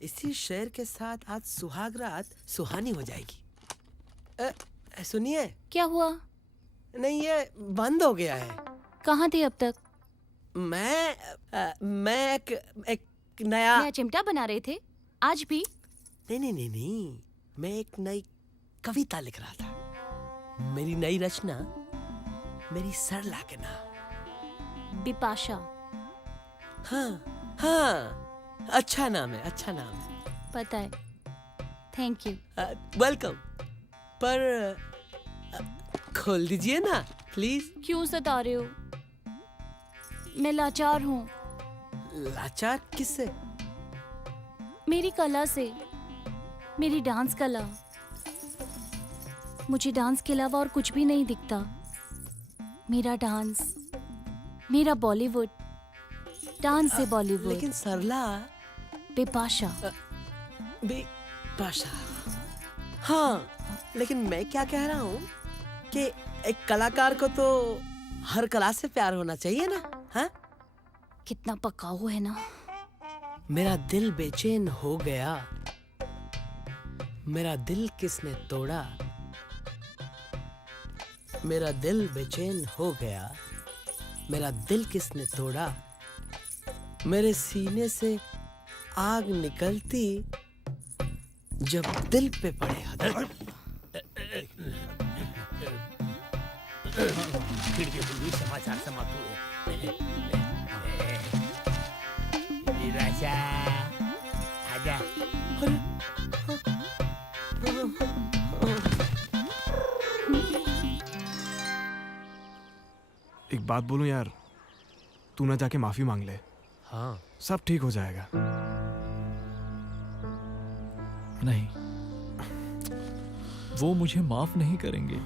इसी शेर के साथ आज सुहाग रात सुहानी हो जाएगी। सुनिए। क्या हुआ? नहीं, ये बंद हो गया है। कहाँ थे अब तक? मैं एक नया चिमटा बना रहे थे आज भी? नहीं, मैं एक नई कविता लिख रहा था। मेरी नई रचना मेरी सरला के नाम। बिपाशा। हाँ, अच्छा नाम है, अच्छा नाम है। पता है। Thank you. वेलकम। पर खोल दीजिए ना प्लीज। क्यों सता रहे हो? मैं लाचार हूँ। लाचार किससे? मेरी कला से, मेरी डांस कला। मुझे डांस के अलावा और कुछ भी नहीं दिखता। मेरा डांस, मेरा बॉलीवुड, डांस से बॉलीवुड। लेकिन सरला बेपाशा। बेपाशा। हाँ, लेकिन मैं क्या कह रहा हूँ कि एक कलाकार को तो हर कला से प्यार होना चाहिए ना। हाँ? कितना पकाऊ है ना। मेरा दिल बेचैन हो गया, मेरा दिल किसने तोड़ा। मेरा दिल बेचैन हो गया, मेरा दिल किसने तोड़ा। मेरे सीने से आग निकलती जब दिल पे पड़े हाथ। फिर के हुई समाचार समाप्त हुए। राजा आजा। एक बात बोलूं यार, तू ना जाके माफी मांग ले। हाँ, सब ठीक हो जाएगा। नहीं, वो मुझे माफ नहीं करेंगे।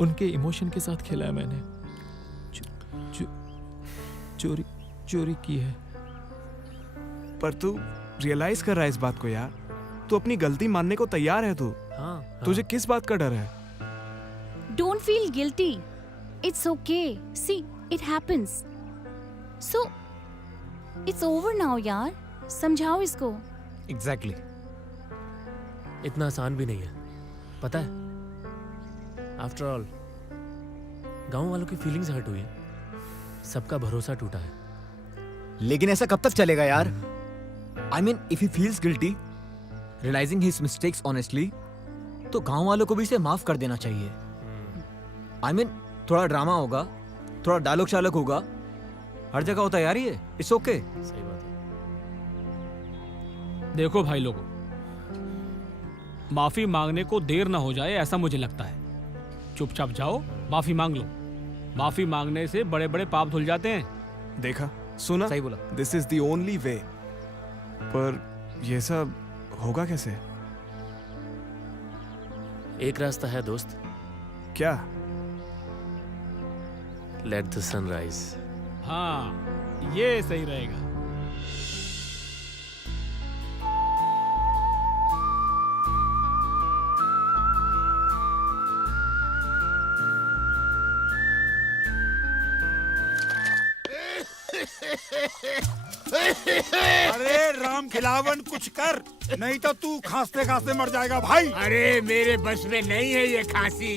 उनके इमोशन के साथ खेला है मैंने। चोरी की है। पर तू रियलाइज कर रहा है इस बात को यार। तू अपनी गलती मानने को तैयार है तू। हाँ, तुझे किस बात का डर है? Don't feel guilty. It's okay. See, it happens. So, it's over now, यार। समझाओ इसको। एग्जैक्टली। इतना आसान भी नहीं है, पता है? आफ्टर ऑल, गांव वालों की फीलिंग्स हर्ट हुई है, सबका भरोसा टूटा है। लेकिन ऐसा कब तक चलेगा यार? I mean, if he feels guilty, realizing his mistakes honestly, तो गांव वालों को भी इसे माफ कर देना चाहिए। I mean, थोड़ा ड्रामा होगा, थोड़ा डायलॉग शालक होगा, हर जगह होता है यार ये। It's okay. सही बात है। देखो भाई लोगों, माफी मांगने को देर ना हो जाए ऐसा मुझे लगता है। चुपचाप जाओ, माफी मांग लो। माफी मांगने से बड़े बड़े पाप धुल जाते हैं। देखा, सुना? सही बोला। This is the only way. पर ये सब होगा कैसे? एक रास्ता है दोस्त। क्या? Let the sunrise. हाँ, ये सही रहेगा। अरे राम खिलावन, कुछ कर, नहीं तो तू खांसते खांसते मर जाएगा भाई। अरे मेरे बस में नहीं है ये खांसी।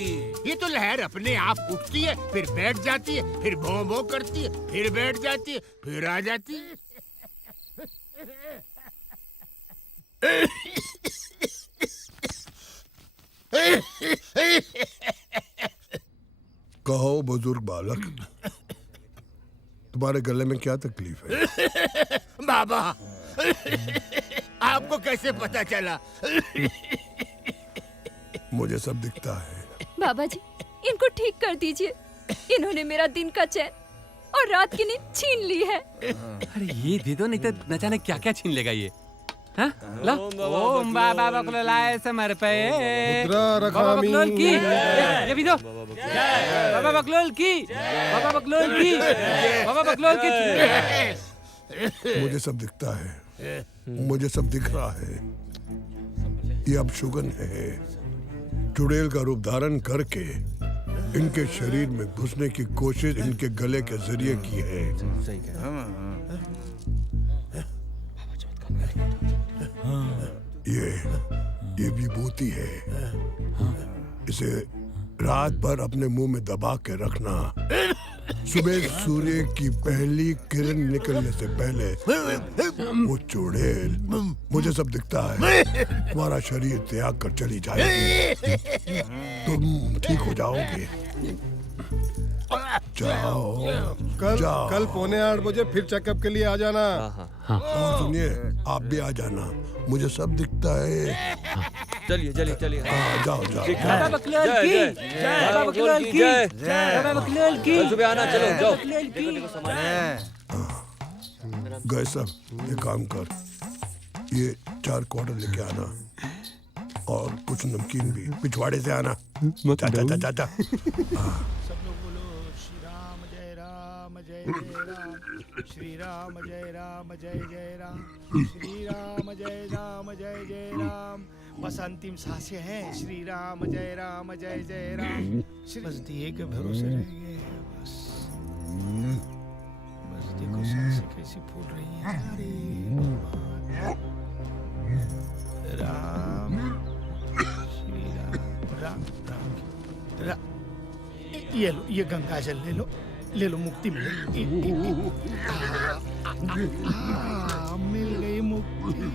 ये तो लहर अपने आप उठती है, फिर बैठ जाती है, फिर भों भों करती है, फिर बैठ जाती है, फिर आ जाती है। कहो बुजुर्ग बालक, तुम्हारे गले में क्या तकलीफ है? बाबा, आपको कैसे पता चला? मुझे सब दिखता है। बाबा जी, इनको ठीक कर दीजिए। इन्होंने मेरा दिन का चैन और रात की नींद छीन ली है। अरे ये दे दो, नहीं तो न जाने क्या क्या छीन लेगा ये। हाँ? ला। ओम बाबा बकलोलाय समर पे। बाबा बकलोल की। ये भी दो। बाबा बकलोल की। बाबा बकलोल की। बाबा बकलोल की। मुझे सब दिखता है, मुझे सब दिख रहा है। ये अब शुगन है, चुड़ैल का रूप धारण करके इनके शरीर में घुसने की कोशिश इनके गले के जरिए की है। ये विभूति है। इसे रात भर अपने मुंह में दबा के रखना। सुबह सूर्य की पहली किरण निकलने से पहले वो चुड़ैल, मुझे सब दिखता है, तुम्हारा शरीर त्याग कर चली जाएगी। तुम ठीक हो जाओगे। जाओ। कल पौने 8 बजे फिर चेकअप के लिए आ जाना। और सुनिए, आप भी आ जाना, मुझे सब दिखता है। चलिए चलिए चलिए। जाओ जाओ। बाबा बकलोल की। बाबा बकलोल की। बाबा बकलोल की। कल सुबह आना, चलो जाओ। गए सब, ये काम कर, ये 4 क्वार्टर लेके आना और कुछ नमकीन भी पिछवाड़े से आना। जा जा जा जा जा। श्री राम जय राम जय जय राम, श्री राम जय राम जय जय राम। बस अंतिम सांसें हैं। श्री राम जय राम। बस दिए के भरोसे रह गए। बस देखो सांसें कैसी फूल रही हैं। राम, श्री राम राम। ये लो, ये गंगा जल ले लो, मुक्ति मिल गई मुक्ति।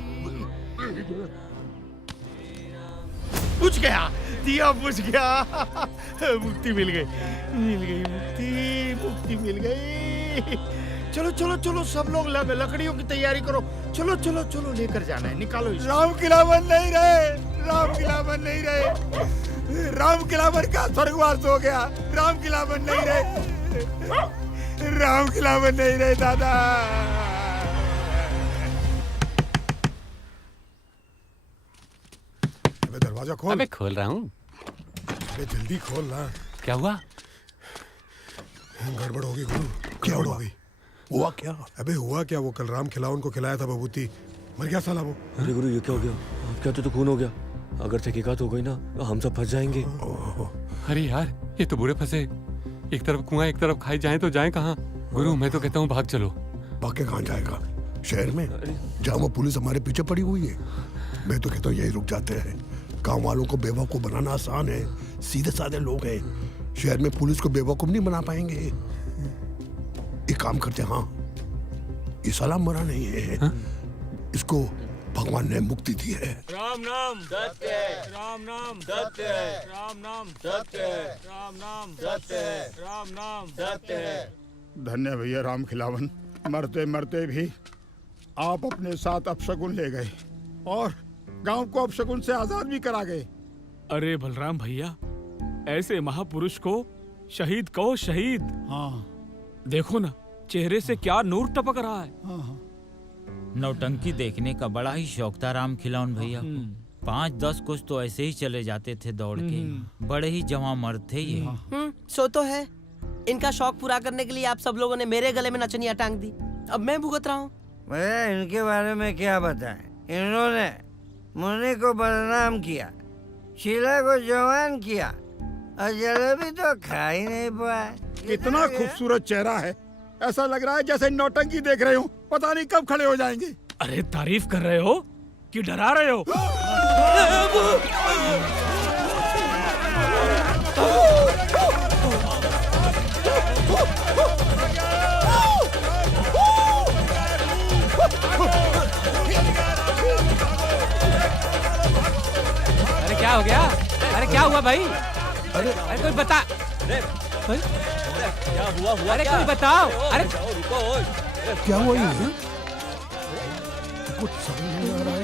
बुझ गया, दिया बुझ गया। मुक्ति मिल गई, मुक्ति मिल गई। चलो चलो चलो, सब लोग लकड़ियों की तैयारी करो। चलो चलो चलो, लेकर जाना है, निकालो इसको। राम खिलावन नहीं रहे, राम खिलावन नहीं रहे, राम खिलावन का स्वर्गवास हो गया। राम खिलावन नहीं रहे, राम खिलावन नहीं रहे दादा। अबे दरवाजा खोल। अबे खोल रहा हूँ। अबे जल्दी खोल ना। क्या हुआ? गड़बड़ हो गई गुरु, गड़बड़ हो गई। हुआ क्या? अबे हुआ क्या, वो कल राम खिलावन को खिलाया था बबूती, मर गया साला वो। अरे गुरु ये क्या हो गया? आप कहते तो खून हो गया। अगर तहकीकात हो गई ना तो हम सब फंस जाएंगे। अरे यार, ये तो बुरे फंसे। एक तरफ कुआं एक तरफ खाई, जाए तो जाए कहाँ? गुरु मैं तो कहता हूँ भाग चलो। भाग के कहाँ जाएगा? शहर में जहाँ वो पुलिस हमारे पीछे पड़ी हुई है। मैं तो कहता हूँ यही रुक जाते हैं। गांव वालों को बेवकूफ बनाना आसान है, सीधे साधे लोग हैं। शहर में पुलिस को बेवकूफ नहीं बना पाएंगे। एक काम करते हैं, हाँ ये साला मरा नहीं है, इसको भगवान ने मुक्ति दी है। राम नाम सत्य है, राम नाम सत्य है, राम नाम सत्य है, राम नाम सत्य है, राम नाम सत्य है। धन्य भैया राम खिलावन, मरते मरते भी आप अपने साथ अपशगुन ले गए और गांव को अपशगुन से आजाद भी करा गए। अरे बलराम भैया, ऐसे महापुरुष को शहीद कहो शहीद। हाँ देखो ना, चेहरे से क्या नूर टपक रहा है। हाँ। नौटंकी देखने का बड़ा ही शौक था राम खिलावन भैया को। 5-10 कुछ तो ऐसे ही चले जाते थे दौड़ के। बड़े ही जवां मर्द थे ये। सो तो है, इनका शौक पूरा करने के लिए आप सब लोगों ने मेरे गले में नचनिया टांग दी। अब मैं भुगत रहा हूँ। भैया इनके बारे में क्या बताएं? इन्होंने मुन्नी को बदनाम किया, शीला को जवान किया और जलेबी तो खा ही नहीं पाए। कितना खूबसूरत चेहरा है, ऐसा लग रहा है जैसे नौटंकी देख रहे हो। पता नहीं कब खड़े हो जाएंगे। अरे तारीफ कर रहे हो कि डरा रहे हो? अरे क्या हो गया? अरे क्या हुआ भाई? अरे कोई बता। क्या हुआ? अरे कोई बताओ। अरे क्या हुआ ये? कुछ समझ नहीं आ रहा है।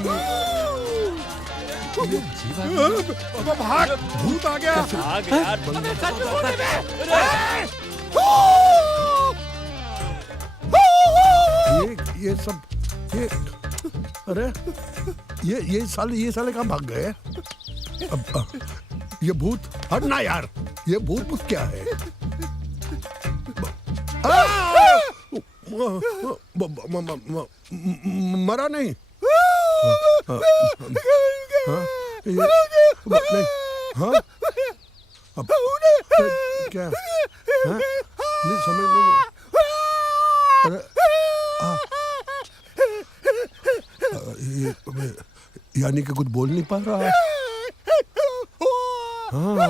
भाग, भूत आ गया। ये सब ये, अरे ये साले कहाँ भाग गए? ये भूत हटना यार, ये भूत क्या है? मरा नहीं? क्या? नहीं समझ नहीं। अरे यानी कि कुछ बोल नहीं पा रहा है। हाँ,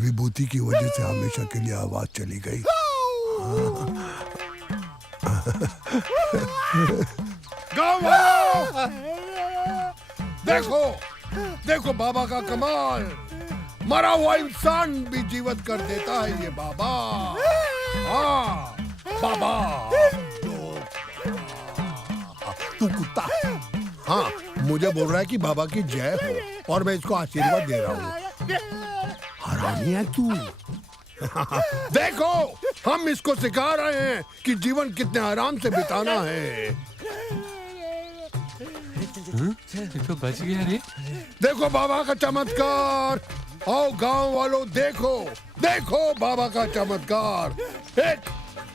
विभूति की वजह से हमेशा के लिए आवाज चली गई। गाँव वालों, देखो देखो बाबा का कमाल, मरा हुआ इंसान भी जीवित कर देता है ये बाबा। हाँ बाबा, तू कुत्ता। हाँ मुझे बोल रहा है कि बाबा की जय हो और मैं इसको आशीर्वाद दे रहा हूँ। हरामी है तू। देखो हम इसको सिखा रहे हैं कि जीवन कितने आराम से बिताना है। ये तो बच गया रे। देखो बाबा का चमत्कार। आओ गांव वालों, देखो देखो बाबा का चमत्कार। एक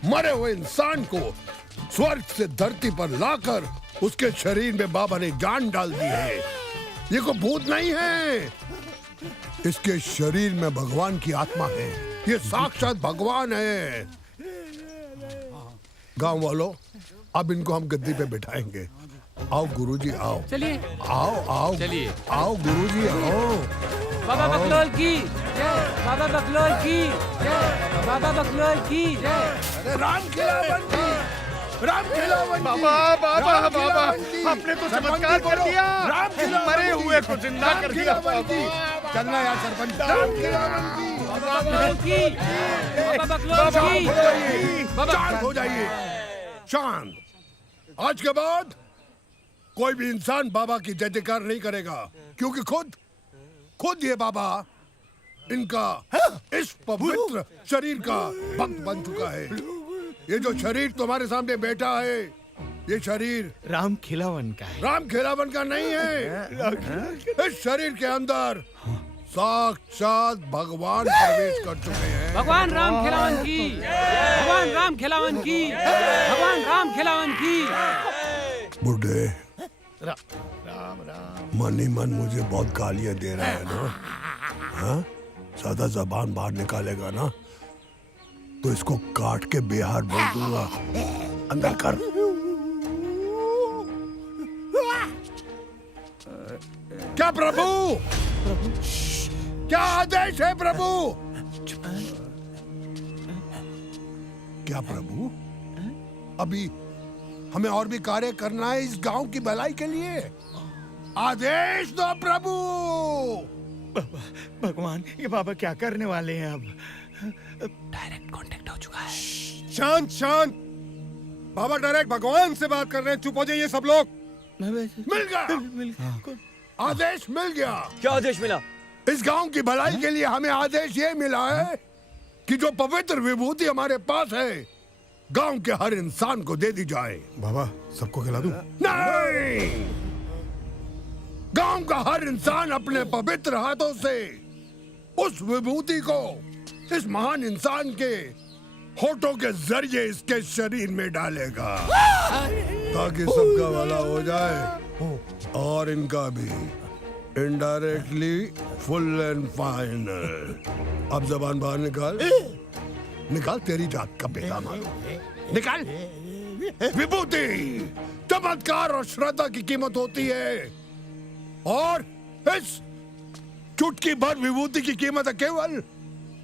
मरे हुए इंसान को स्वर्ग से धरती पर लाकर उसके शरीर में बाबा ने जान डाल दी है। ये कोई भूत नहीं है, इसके शरीर में भगवान की आत्मा है। ये साक्षात भगवान है। गांव वालों, अब इनको हम गद्दी पे बिठाएंगे। आओ गुरुजी आओ। चलिए। आओ आओ चलिए। आओ गुरुजी आओ। बाबा बकलोल की जय, बाबा बकलोल की जय, बाबा बकलोल की जय। राम खिलावन की राम खिलावन बाबा बाबा राम बाबा खिलावन जी। आपने तो सरपंच चमत्कार जी कर बोलो। दिया राम खिलावन मरे जी। हुए को जिंदा राम कर दिया खिलावन जी। चलना यार सरपंच। राम खिलावन जी। शांत हो जाइए, शांत। आज के बाद कोई भी इंसान बाबा की जय जयकार नहीं करेगा, क्योंकि खुद ये बाबा इनका इस पवित्र शरीर का भक्त बन चुका है। ये जो शरीर तुम्हारे सामने बैठा है, ये शरीर राम खिलावन का है। राम खिलावन का नहीं है। इस शरीर के अंदर साक्षात भगवान प्रवेश कर चुके हैं। भगवान राम खिलावन की, भगवान राम खिलावन की, भगवान राम खिलावन की। बुढ़े राम मन ही मन मुझे बहुत गालियां दे रहा है ना? हाँ? ज्यादा जबान बाहर निकालेगा ना तो इसको काट के बिहार बोल दूंगा। अंदर कर। क्या प्रभु? क्या आदेश है प्रभु? क्या प्रभु? अभी हमें और भी कार्य करना है इस गांव की भलाई के लिए। आदेश दो प्रभु। भगवान, ये बाबा क्या करने वाले हैं अब? डायरेक्ट कांटेक्ट हो चुका है। शांत शांत। बाबा डायरेक्ट भगवान से बात कर रहे हैं। चुप हो जाइए सब लोग। मिल गया आदेश, मिल गया। क्या आदेश मिला? इस गांव की भलाई के लिए हमें आदेश ये मिला है कि जो पवित्र विभूति हमारे पास है, गांव के हर इंसान को दे दी जाए। बाबा सबको खिला दूं? नहीं, गांव का हर इंसान अपने पवित्र हाथों से उस विभूति को इस महान इंसान के होठों के जरिए इसके शरीर में डालेगा, ताकि सबका भला हो जाए और इनका भी इनडायरेक्टली फुल एंड फाइनल। अब जबान बाहर निकाल। निकाल, तेरी जात का बेटा मालूम। निकाल। विभूति चमत्कार और श्रद्धा की कीमत होती है, और इस चुटकी भर विभूति की कीमत है केवल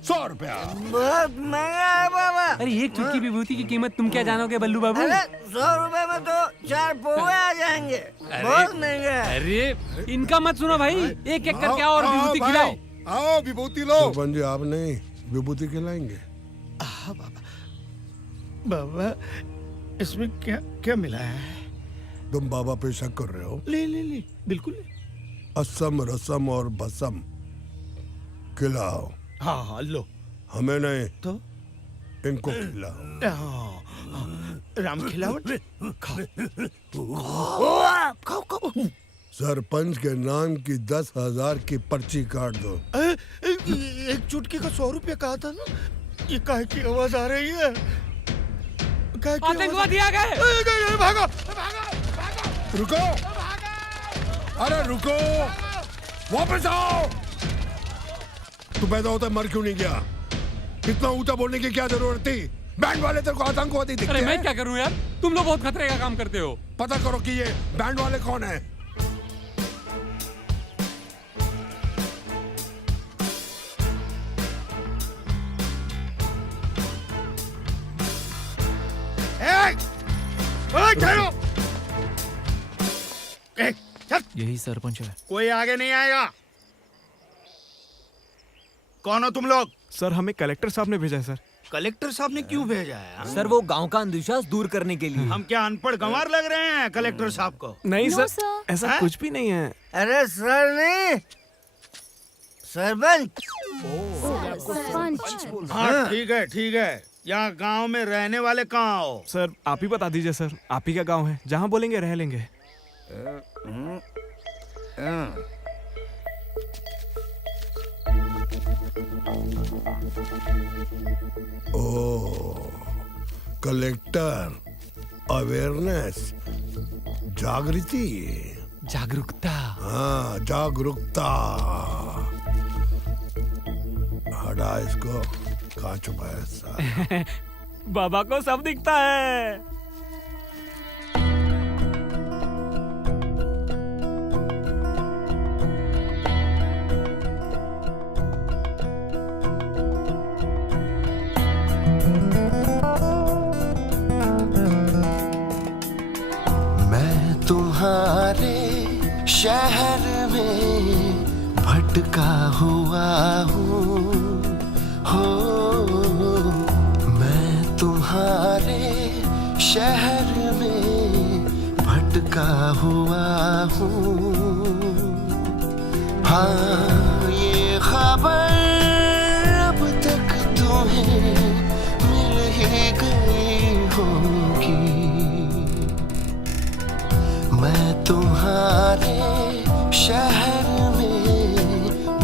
100 रुपया। बहुत महंगा है बाबा। अरे एक चुटकी विभूति की कीमत तुम क्या जानोगे बल्लू बाबू? अरे 100 रुपए में तो 4 पोहे आ जाएंगे। बहुत महंगा है। अरे इनका मत सुनो भाई, एक एक करके आओ और विभूति खिलाओ। आओ विभूति लो। सरपंच जी, आप नहीं विभूति खिलाएंगे? बाबा, इसमें क्या क्या मिला है? तुम बाबा पे शक कर रहे हो? ले बिल्कुल ले। असम रसम और भसम खिलाओ। हाँ लो। हमें नहीं तो इनको खिलाओ। राम खिलावन खाओ। सरपंच के नाम की 10,000 की पर्ची काट दो। एक चुटकी का 100 रुपया कहा था ना? ये काहे की आवाज आ रही है? आतंकवादी आ गए। भागो। रुको, अरे रुको, वापस आओ। तू पैदा होता मर क्यों नहीं गया? इतना ऊंचा बोलने की क्या जरूरत थी? बैंड वाले तेरे को आतंकवादी दिखते हैं। अरे मैं क्या करूं यार, तुम लोग बहुत खतरे का काम करते हो। पता करो कि ये बैंड वाले कौन है। यही सरपंच है। कोई आगे नहीं आएगा। कौन हो तुम लोग? सर हमें कलेक्टर साहब ने भेजा है सर। कलेक्टर साहब ने क्यों भेजा है? सर वो गांव का अंधविश्वास दूर करने के लिए। हम क्या अनपढ़ गंवार लग रहे हैं कलेक्टर साहब को? नहीं सर, ऐसा कुछ भी नहीं है। अरे सर नहीं, सरपंच। हाँ ठीक है। यहाँ गांव में रहने वाले कहाँ हो? सर आप ही बता दीजिए सर, आप ही का गांव है, जहाँ बोलेंगे रह लेंगे। ओ, कलेक्टर, अवेयरनेस, जागृति, जागरूकता। हाँ जागरूकता। हटा इसको, कहाँ छुपाया साला? बाबा को सब दिखता है। भटका हुआ हूँ हो, मैं तुम्हारे शहर में भटका हुआ हूँ। हाँ ये खबर अब तक तुम्हें मिल ही गई होगी, मैं तुम्हारे शहर में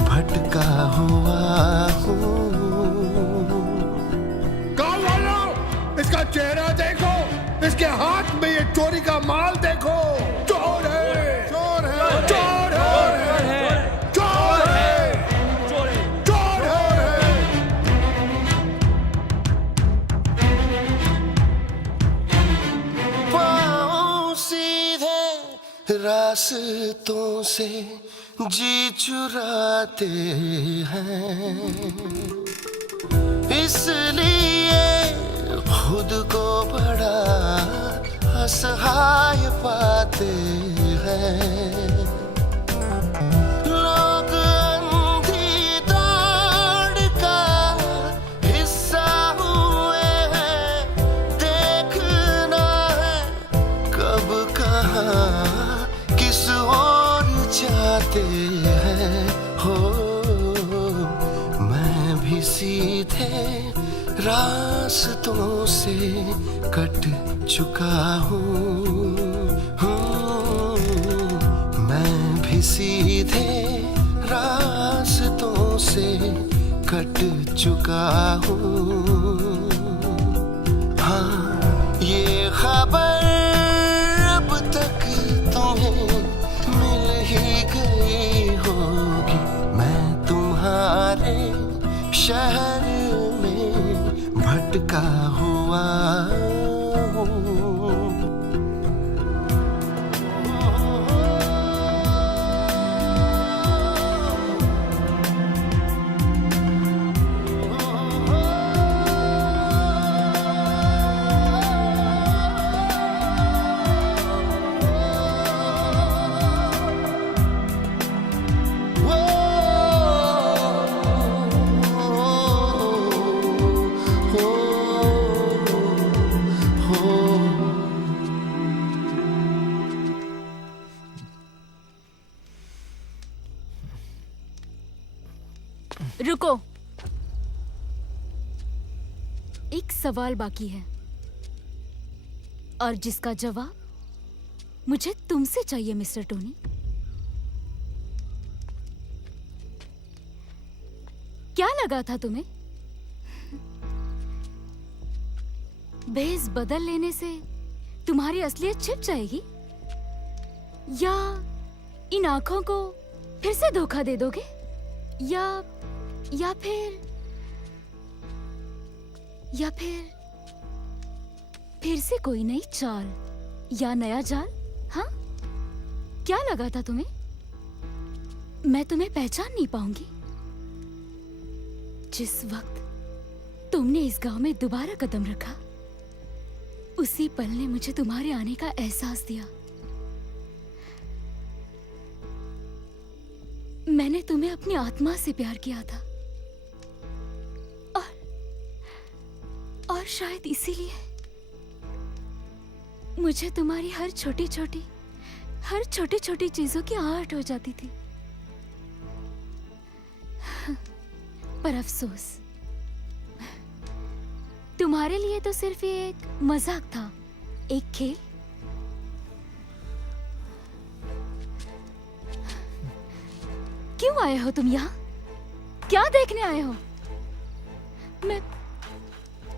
भटका हुआ हूँ। गाँव वालों, इसका चेहरा देखो, इसके हाथ में ये चोरी का माल देखो। चोर है, चोर है, चोर है, चोर है, चोर है। पाँव सीधे रास्तों से जी चुराते हैं, इसलिए खुद को बड़ा असहाय पाते हैं। लोग अंधी दौड़ का हिस्सा हुए हैं, देखना है कब कहाँ किस ओर जाते हैं हो। मैं भी सीधे रास्तों से कट चुका हूँ, मैं भी सीधे रास्तों से कट चुका हूँ। हाँ ये खबर अब तक तुम्हें मिल ही गई होगी, मैं तुम्हारे शहर में भटका हुआ हूँ। रुको, एक सवाल बाकी है और जिसका जवाब मुझे तुमसे चाहिए मिस्टर टोनी। क्या लगा था तुम्हें? भेष बदल लेने से तुम्हारी असलियत छिप जाएगी, या इन आंखों को फिर से धोखा दे दोगे, या फिर से कोई नई चाल या नया जाल? हाँ, क्या लगा था तुम्हें मैं तुम्हें पहचान नहीं पाऊंगी? जिस वक्त तुमने इस गांव में दोबारा कदम रखा, उसी पल ने मुझे तुम्हारे आने का एहसास दिया। मैंने तुम्हें अपनी आत्मा से प्यार किया था, और शायद इसीलिए मुझे तुम्हारी हर छोटी छोटी चीजों की आहट हो जाती थी। पर अफसोस, तुम्हारे लिए तो सिर्फ ये एक मजाक था, एक खेल। क्यों आए हो तुम यहाँ? क्या देखने आए हो?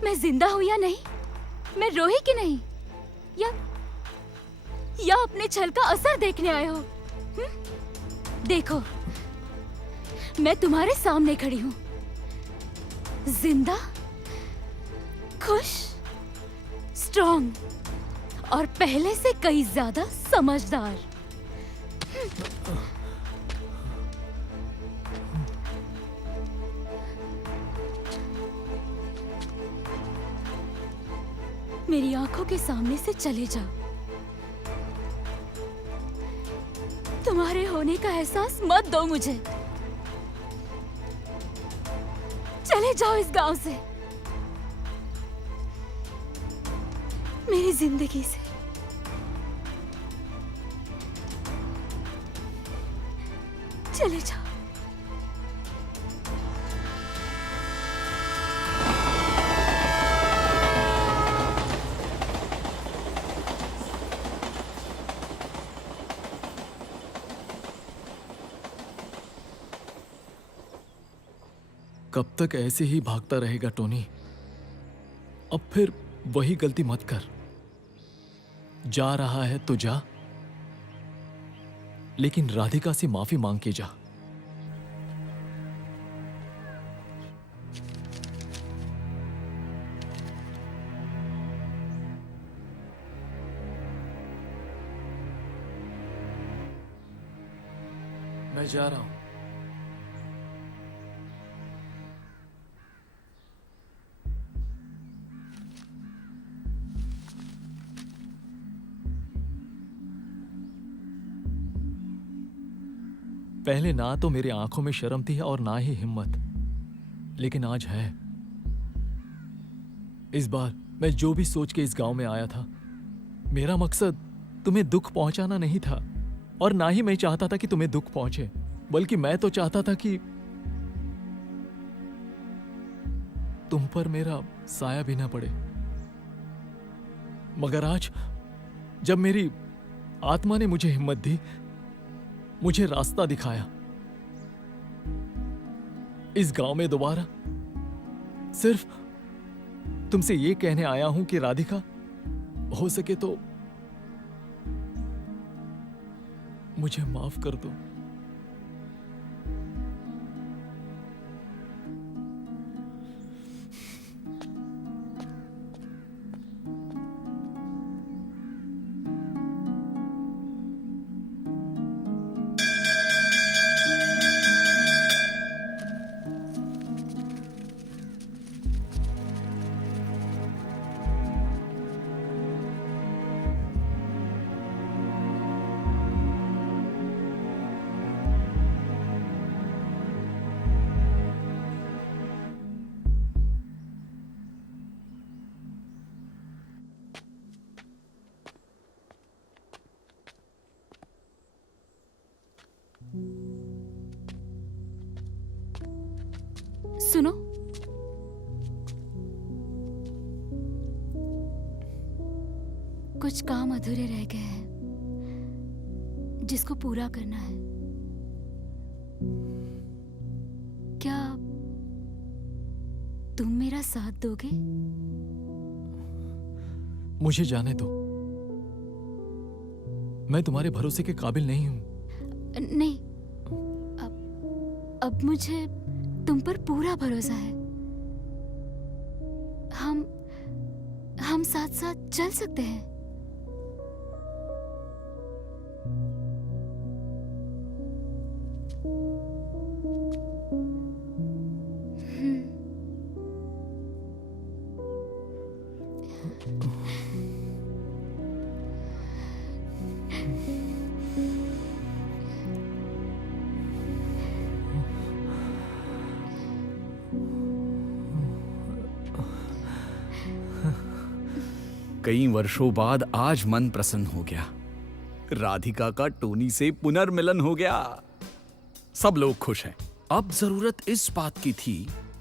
मैं जिंदा हूं या नहीं? मैं रोही कि नहीं? या अपने छल का असर देखने आए हो? देखो, मैं तुम्हारे सामने खड़ी हूं, जिंदा, खुश, स्ट्रॉन्ग और पहले से कई ज्यादा समझदार। मेरी आंखों के सामने से चले जाओ। तुम्हारे होने का एहसास मत दो मुझे। चले जाओ इस गांव से, मेरी जिंदगी से। चले जाओ। कब तक ऐसे ही भागता रहेगा टोनी? अब फिर वही गलती मत कर। जा रहा है तो जा, लेकिन राधिका से माफी मांग के जा। मैं जा रहा हूं। पहले ना तो मेरी आंखों में शर्म थी और ना ही हिम्मत, लेकिन आज है। इस बार मैं जो भी सोच के इस गांव में आया था, मेरा मकसद तुम्हें दुख पहुंचाना नहीं था, और ना ही मैं चाहता था कि तुम्हें दुख पहुंचे, बल्कि मैं तो चाहता था कि तुम पर मेरा साया भी ना पड़े। मगर आज जब मेरी आत्मा ने मुझे हिम्मत दी, मुझे रास्ता दिखाया, इस गांव में दोबारा सिर्फ तुमसे ये कहने आया हूं कि राधिका, हो सके तो मुझे माफ कर दो। सुनो, कुछ काम अधूरे रह गए हैं जिसको पूरा करना है। क्या तुम मेरा साथ दोगे? मुझे जाने दो, मैं तुम्हारे भरोसे के काबिल नहीं हूं। नहीं, अब मुझे तुम पर पूरा भरोसा है। हम साथ साथ चल सकते हैं। कई वर्षों बाद आज मन प्रसन्न हो गया। राधिका का टोनी से पुनर्मिलन हो गया। सब लोग खुश हैं। अब जरूरत इस बात की थी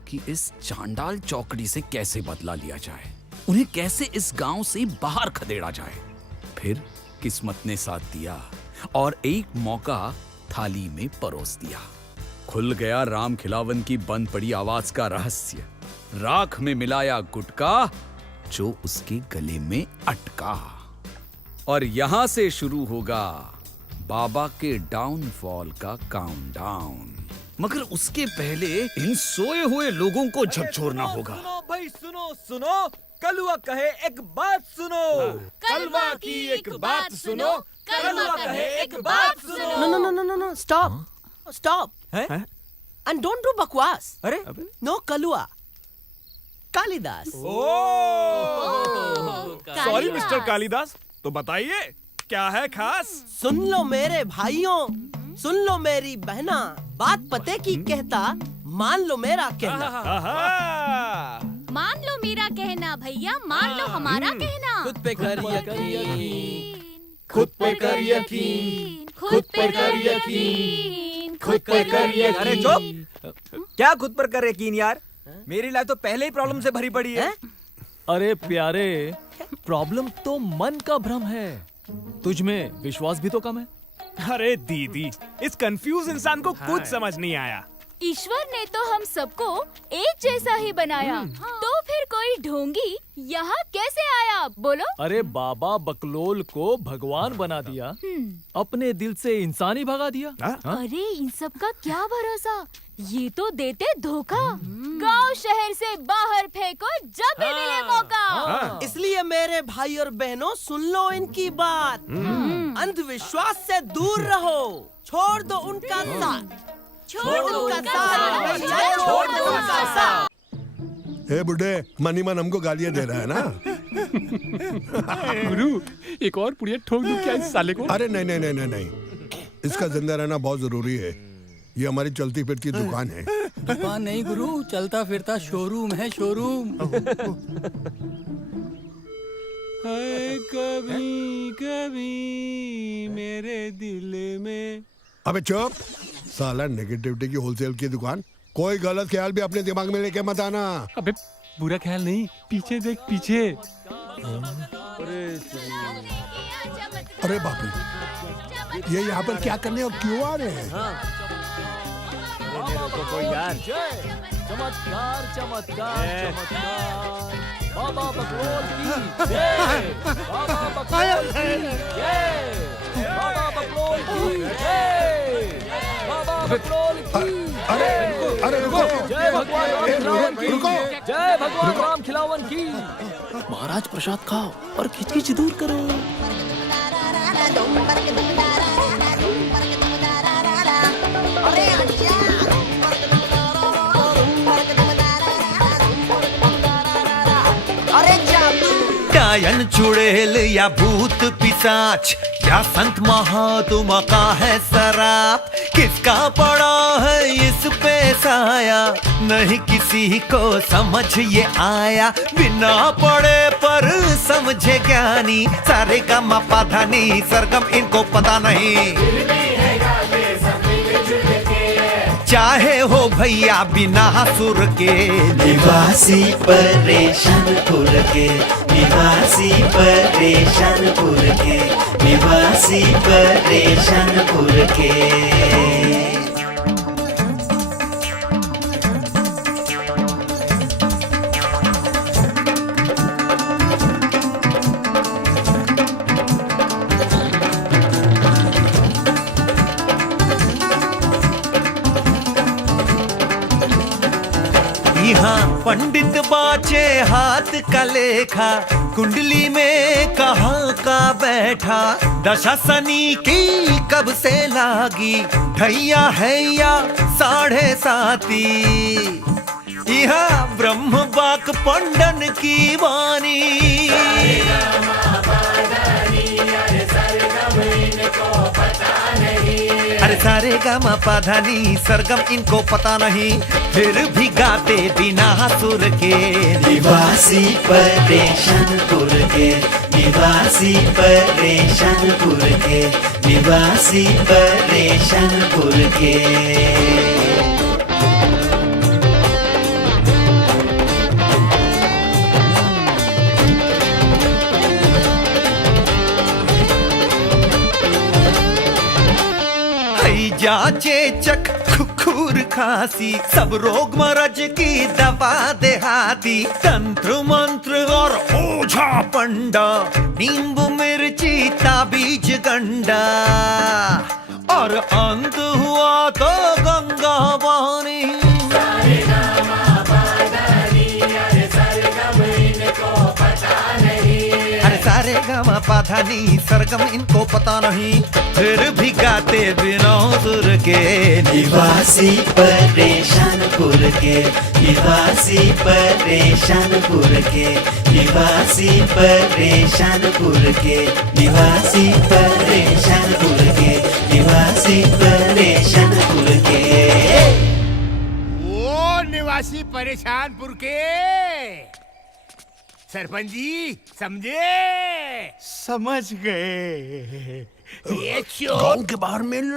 कि इस चांडाल चौकड़ी से कैसे बदला लिया जाए, उन्हें कैसे इस गांव से बाहर खदेड़ा जाए। फिर किस्मत ने साथ दिया और एक मौका थाली में परोस दिया। खुल गया राम खिलावन की बंद पड़ी आवाज का रहस्य। राख में मिलाया गुटका जो उसके गले में अटका। और यहां से शुरू होगा बाबा के डाउनफॉल का काउंटडाउन। मगर उसके पहले इन सोए हुए लोगों को झकझोरना होगा। सुनो भाई, सुनो सुनो, कलुआ कहे एक बात सुनो। कलवा की एक बात सुनो, कलवा कहे एक बात सुनो। No, no, no, no, no, no. Stop. Stop. And don't do bakwas. अरे? No Kalua. Kalidas. Sorry mister Kalidas, तो बताइए क्या है खास? सुन लो मेरे भाइयों, सुन लो मेरी बहना, बात पते की कहता, मान लो मेरा कहना। मान लो मेरा कहना भैया, मान लो हमारा कहना। खुद पे कर यकीन, खुद पे कर यकीन, खुद पे कर यकीन, खुद पर कर यकीन। अरे चुप! क्या खुद पर कर यकीन यार? मेरी लाइफ तो पहले ही प्रॉब्लम से भरी पड़ी है। अरे प्यारे, प्रॉब्लम तो मन का भ्रम है, तुझ में विश्वास भी तो कम है। अरे दीदी, इस कंफ्यूज इंसान को कुछ समझ नहीं आया। ईश्वर ने तो हम सबको एक जैसा ही बनाया, तो फिर कोई ढोंगी यहाँ कैसे आया बोलो? अरे बाबा बकलोल को भगवान बना दिया, अपने दिल से इंसान ही भगा दिया। अरे इन सब का क्या भरोसा, ये तो देते धोखा। गांव शहर से बाहर फेंको जब भी मिले मौका। इसलिए मेरे भाई और बहनों सुन लो इनकी बात। अंधविश्वास से दूर रहो, छोड़ दो उनका साथ, छोड़ दो उनका साथ, छोड़ दो उनका साथ। ए बुड्ढे, मनी मन हमको गालियां दे रहा है ना? गुरु, एक और पुड़िया ठोक दूं क्या इस साले को? अरे नहीं नहीं नहीं नहीं नहीं, इसका जिंदा रहना बहुत जरूरी है। ये हमारी चलती फिरती दुकान है। दुकान नहीं गुरु, चलता फिरता शोरूम है, शोरूम। कभी कभी मेरे दिल में। अबे चुप साला, नेगेटिविटी की होलसेल की दुकान। कोई गलत ख्याल भी अपने दिमाग में लेके मत आना। अबे बुरा ख्याल नहीं, पीछे देख पीछे। अरे बाप रे, ये यहाँ पर क्या करने और क्यों आ रहे हैं? कोई यार चमत्कार चमत्कार चमत्कार, बाबा बकलोल की जय, बाबा बकलोल की जय, बाबा बकलोल की जय, बाबा बकलोल की। अरे रुको, जय भगवान राम खिलावन की, रुको, जय भगवान राम खिलावन की। महाराज प्रसाद खाओ और खिचखिच दूर करो। डायन चुड़ैल या भूत पिशाच या संत महात्मा का है शराप, किसका पड़ा है इस पे साया, नहीं किसी को समझ ये आया। बिना पढ़े पर समझे ज्ञानी, सारे का मापा धानी सरगम इनको पता नहीं। चाहे हो भैया बिना सुर के, निवासी परेशानपुर के, निवासी परेशानपुर के, निवासी परेशानपुर के। यहाँ पंडित बाचे हाथ का लेखा, कुंडली में कहाँ का बैठा, दशा शनि की कब से लागी, ढैया है या 7:30। यहाँ ब्रह्म बाक पंडन की वाणी, अरे सारे गामा पाधानी सरगम इनको पता नहीं, फिर भी गाते बिना सुर के। निवासी परेशानपुर के, निवासी परेशानपुर के, निवासी परेशानपुर के। जाचे चक खुर खांसी, सब रोग मरज की दवा देहाती, तंत्र मंत्र और ओझा पंडा, नींबू मिर्ची ताबीज गंडा, और अंत हुआ तो गंगा वाणी। सारे गामा पाधानी सरगम इनको पता नहीं, फिर भी गाते बिना सुर के। निवासी परेशानपुर के, निवासी परेशानपुर के, निवासी परेशानपुर के, निवासी परेशानपुर के, निवासी परेशानपुर के। निवासी परेशानपुर के सरपंच जी समझे? समझ गए। ये गांव के बाहर मिल।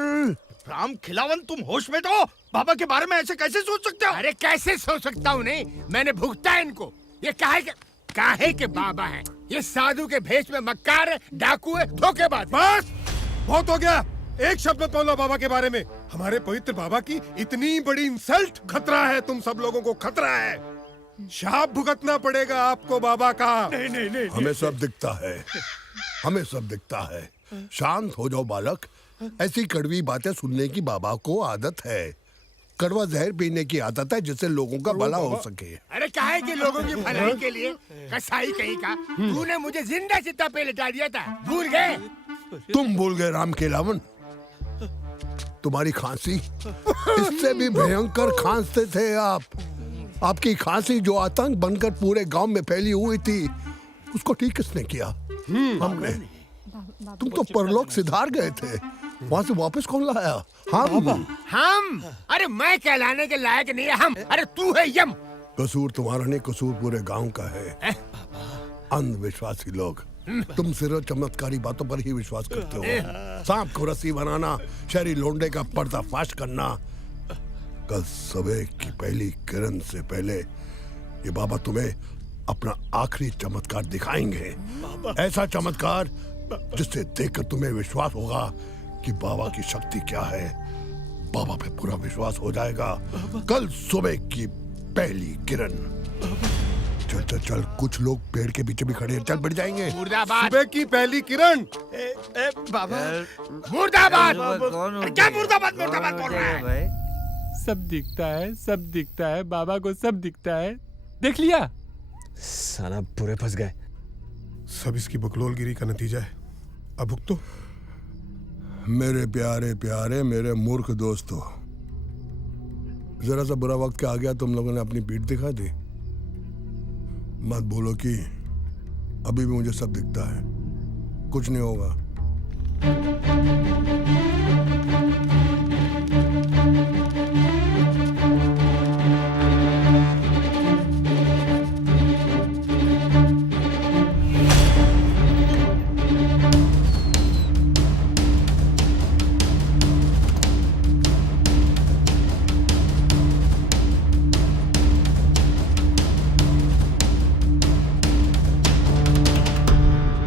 राम खिलावन, तुम होश में तो? बाबा के बारे में ऐसे कैसे सोच सकते हो? अरे कैसे सोच सकता हूँ? नहीं, मैंने भुगता है इनको। ये काहे के बाबा हैं? ये साधु के भेष में मक्कार है, डाकू है, धोखेबाज। बस बहुत हो गया। एक शब्द मत बोलो बाबा के बारे में। हमारे पवित्र बाबा की इतनी बड़ी इंसल्ट। खतरा है, तुम सब लोगों को खतरा है। शाप भुगतना पड़ेगा आपको बाबा का। नहीं नहीं नहीं, हमें सब दिखता है, हमें सब दिखता है। शांत हो जाओ बालक। ऐसी कड़वी बातें सुनने की बाबा को आदत है। कड़वा जहर पीने की आदत है, जिससे लोगों का भला हो सके। अरे काहे के लोगों की भलाई के लिए? कसाई कहीं का, तूने मुझे जिंदा चिता पे लिटा दिया था, भूल गए? तुम भूल गए राम खिलावन? तुम्हारी खांसी, इससे भी भयंकर खांसते थे आप। आपकी खांसी जो आतंक बनकर पूरे गांव में फैली हुई थी, उसको ठीक किसने किया? हमने। तुम तो परलोक सिधार गए थे, वहां से वापस कौन लाया? हम? अरे मैं कहलाने के लायक नहीं है हम। अरे तू है यम। कसूर तुम्हारा नहीं, कसूर पूरे गांव का है। अंधविश्वासी लोग, तुम सिर्फ चमत्कारी बातों पर ही विश्वास करते हो। सांप को रस्सी बनाना, शहरी लोंडे का पर्दाफाश करना। कल सुबह की पहली किरण से पहले ये बाबा तुम्हें अपना आखिरी चमत्कार दिखाएंगे। ऐसा चमत्कार जिससे देखकर तुम्हें विश्वास होगा कि बाबा की शक्ति क्या है। बाबा पे पूरा विश्वास हो जाएगा कल सुबह की पहली किरण। चल चल चल, कुछ लोग पेड़ के पीछे भी खड़े हैं, चल बढ़ जाएंगे। मुर्दाबाद। सुबह की पहली किरण। बाबा मुर्दाबाद। क्या मुर्दाबाद मुर्दाबाद बोल रहा है? सब दिखता है, सब दिखता है, बाबा को सब दिखता है। देख लिया? साला बुरे फंस गए। सब इसकी बकलोलगिरी का नतीजा है। अब भुगतो। मेरे प्यारे प्यारे मेरे मूर्ख दोस्तों, जरा सा बुरा वक्त क्या आ गया, तुम लोगों ने अपनी पीठ दिखा दी। मत बोलो कि अभी भी मुझे सब दिखता है। कुछ नहीं होगा।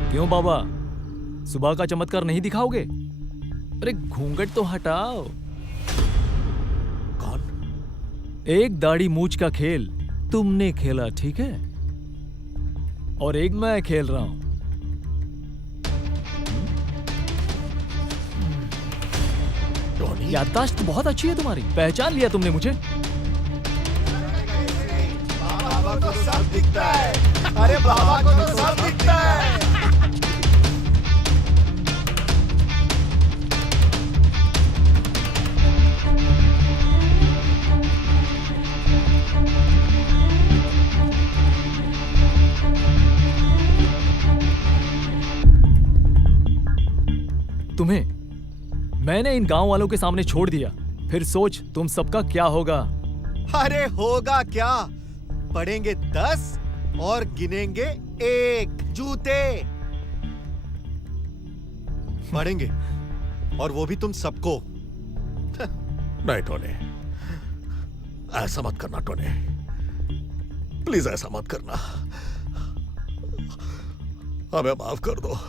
क्यों बाबा, सुबह का चमत्कार नहीं दिखाओगे? अरे घूंघट तो हटाओ। कौन? एक दाढ़ी मूछ का खेल तुमने खेला, ठीक है, और एक मैं खेल रहा हूं। याददाश्त बहुत अच्छी है तुम्हारी, पहचान लिया तुमने मुझे। बाबा को सब दिखता है। अरे बाबा को तो सब दिखता है। तुम्हें मैंने इन गांव वालों के सामने छोड़ दिया, फिर सोच तुम सबका क्या होगा। अरे होगा क्या, पढ़ेंगे 10 और गिनेंगे 1 जूते पढ़ेंगे, और वो भी तुम सबको। नहीं टोने, ऐसा मत करना टोने, प्लीज ऐसा मत करना, हमें माफ कर दो।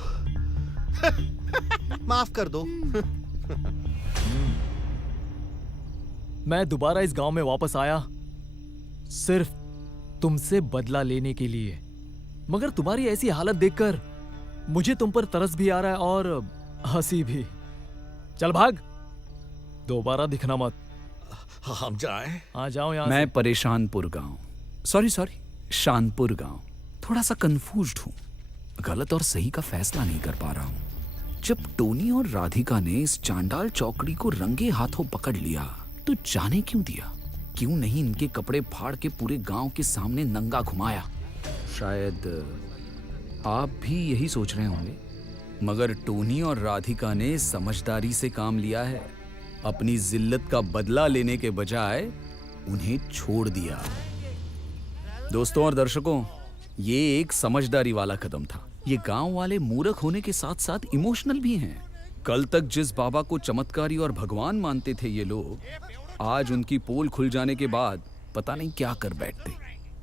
माफ कर दो। मैं दोबारा इस गांव में वापस आया सिर्फ तुमसे बदला लेने के लिए, मगर तुम्हारी ऐसी हालत देखकर मुझे तुम पर तरस भी आ रहा है और हंसी भी। चल भाग, दोबारा दिखना मत। हम जाएं? हाँ जाओ यहाँ मैं से। परेशानपुर गांव, सॉरी शानपुर गांव, थोड़ा सा कंफ्यूज्ड हूं, गलत और सही का फैसला नहीं कर पा रहा हूं। जब टोनी और राधिका ने इस चांडाल चौकड़ी को रंगे हाथों पकड़ लिया तो जाने क्यों दिया? क्यों नहीं इनके कपड़े फाड़ के पूरे गांव के सामने नंगा घुमाया? शायद आप भी यही सोच रहे होंगे, मगर टोनी और राधिका ने समझदारी से काम लिया है। अपनी जिल्लत का बदला लेने के बजाय उन्हें छोड़ दिया। दोस्तों और दर्शकों, ये एक समझदारी वाला कदम था। ये गांव वाले मूर्ख होने के साथ साथ इमोशनल भी हैं। कल तक जिस बाबा को चमत्कारी और भगवान मानते थे ये लोग, आज उनकी पोल खुल जाने के बाद पता नहीं क्या कर बैठते।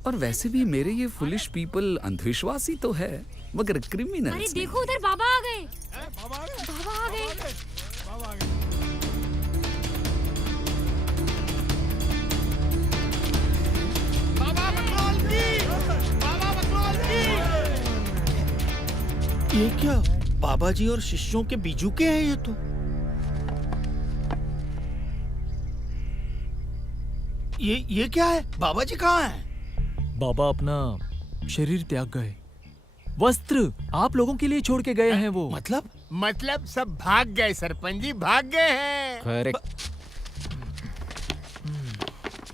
और वैसे भी मेरे ये फुलिश पीपल अंधविश्वासी तो है, मगर क्रिमिनल। अरे देखो उधर बाबा आ गए। बाबा आ गए। ये क्या बाबा जी और शिष्यों के बीजू के हैं ये तो। ये क्या है? बाबा जी कहाँ हैं? बाबा अपना शरीर त्याग गए। वस्त्र आप लोगों के लिए छोड़ के गए हैं वो। मतलब सब भाग गए सरपंच जी, भाग गए हैं। करेक्ट।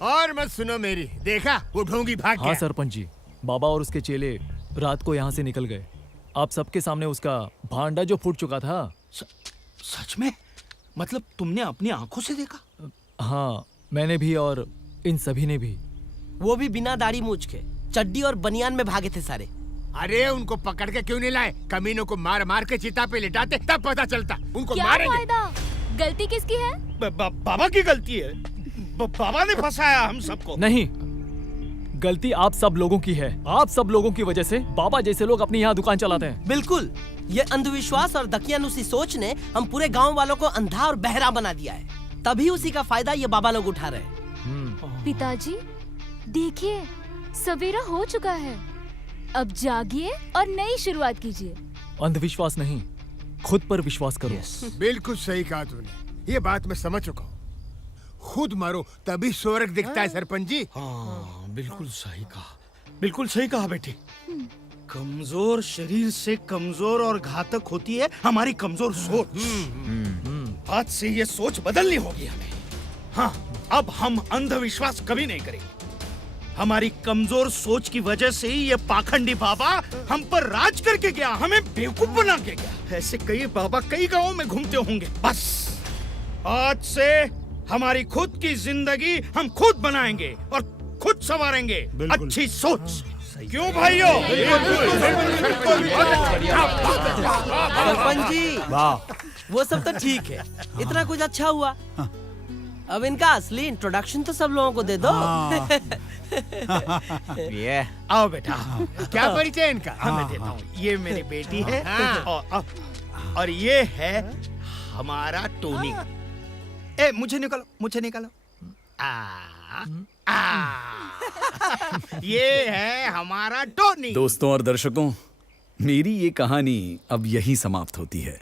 और मत सुनो मेरी, देखा वो ढोंगी भाग हाँ गया। सरपंच जी, बाबा और उसके चेले रात को यहाँ से निकल गए। आप सबके सामने उसका भांडा जो फूट चुका था। सच में? मतलब तुमने अपनी आंखों से देखा? हाँ, मैंने भी और इन सभी ने भी। वो भी बिना दाढ़ी मूछ के, चड्डी और बनियान में भागे थे सारे। अरे उनको पकड़ के क्यों नहीं लाए? कमीनों को मार मार के चिता पे लिटाते, तब पता चलता। उनको क्या मारेंगे। फायदा? गलती किसकी है? बाबा की गलती है। बाबा ने फंसाया हम सबको। नहीं, गलती आप सब लोगों की है। आप सब लोगों की वजह से बाबा जैसे लोग अपनी यहाँ दुकान चलाते हैं। बिल्कुल, ये अंधविश्वास और दकियानुसी सोच ने हम पूरे गांव वालों को अंधा और बहरा बना दिया है। तभी उसी का फायदा ये बाबा लोग उठा रहे हैं। पिताजी, देखिए सवेरा हो चुका है। अब जागिए और नई शुरुआत कीजिए। अंधविश्वास नहीं, खुद पर विश्वास करो। बिल्कुल सही कहा तूने, ये बात मैं समझ चुका हूँ। खुद मरो तभी स्वर्ग दिखता है सरपंच जी। हाँ, बिल्कुल सही कहा, बिल्कुल सही कहा बेटी। कमजोर शरीर से कमजोर और घातक होती है हमारी कमजोर सोच। आज से ये सोच बदलनी होगी हमें। हाँ, अब हम अंधविश्वास कभी नहीं करेंगे। हमारी कमजोर सोच की वजह से ही ये पाखंडी बाबा हम पर राज करके गया, हमें बेवकूफ बना के गया। ऐसे कई बाबा कई गांवों में घूमते होंगे। बस आज से हमारी खुद की जिंदगी हम खुद बनाएंगे और खुद संवारेंगे। अच्छी सोच, क्यों भाइयों? सरपंच जी, वो सब तो ठीक है, इतना कुछ अच्छा हुआ। अब इनका असली इंट्रोडक्शन तो सब लोगों को दे दो। आओ बेटा। क्या परिचय इनका? मैं देता हूँ। ये मेरी बेटी है और ये है हमारा टोनी। ए, मुझे निकालो, मुझे निकालो। ये है हमारा टोनी। दोस्तों और दर्शकों, मेरी ये कहानी अब यही समाप्त होती है,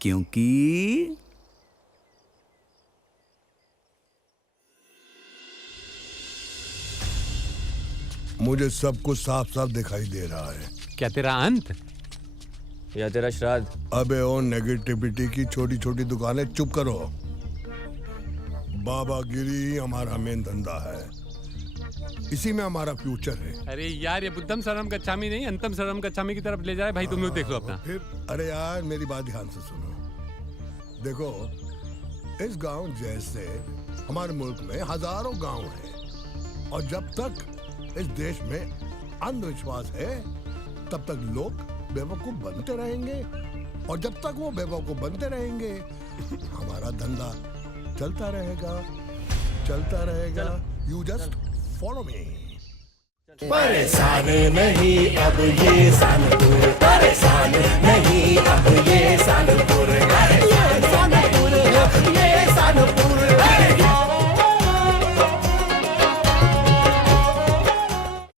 क्योंकि मुझे सब कुछ साफ साफ दिखाई दे रहा है। क्या तेरा अंत या तेरा श्राद्ध? अबे ओ नेगेटिविटी की छोटी छोटी दुकानें चुप करो। बाबागिरी हमारा मेन धंधा है, इसी में हमारा फ्यूचर है। अरे यार, ये बुद्धम शरणम गच्छामि नहीं, अंतम शरणम गच्छामि की तरफ ले जाए। भाई तुम लोग देख लो अपना। फिर अरे यार, मेरी बात ध्यान से सुनो। देखो, इस गांव जैसे हमारे मुल्क में हजारों गांव हैं, और जब तक इस देश में अंधविश्वास है तब तक लोग बेवकूफ बनते रहेंगे, और जब तक वो बेवकूफ बनते रहेंगे हमारा धंधा चलता रहेगा। You just follow me. परेशान नहीं अब ये सान तू, परेशान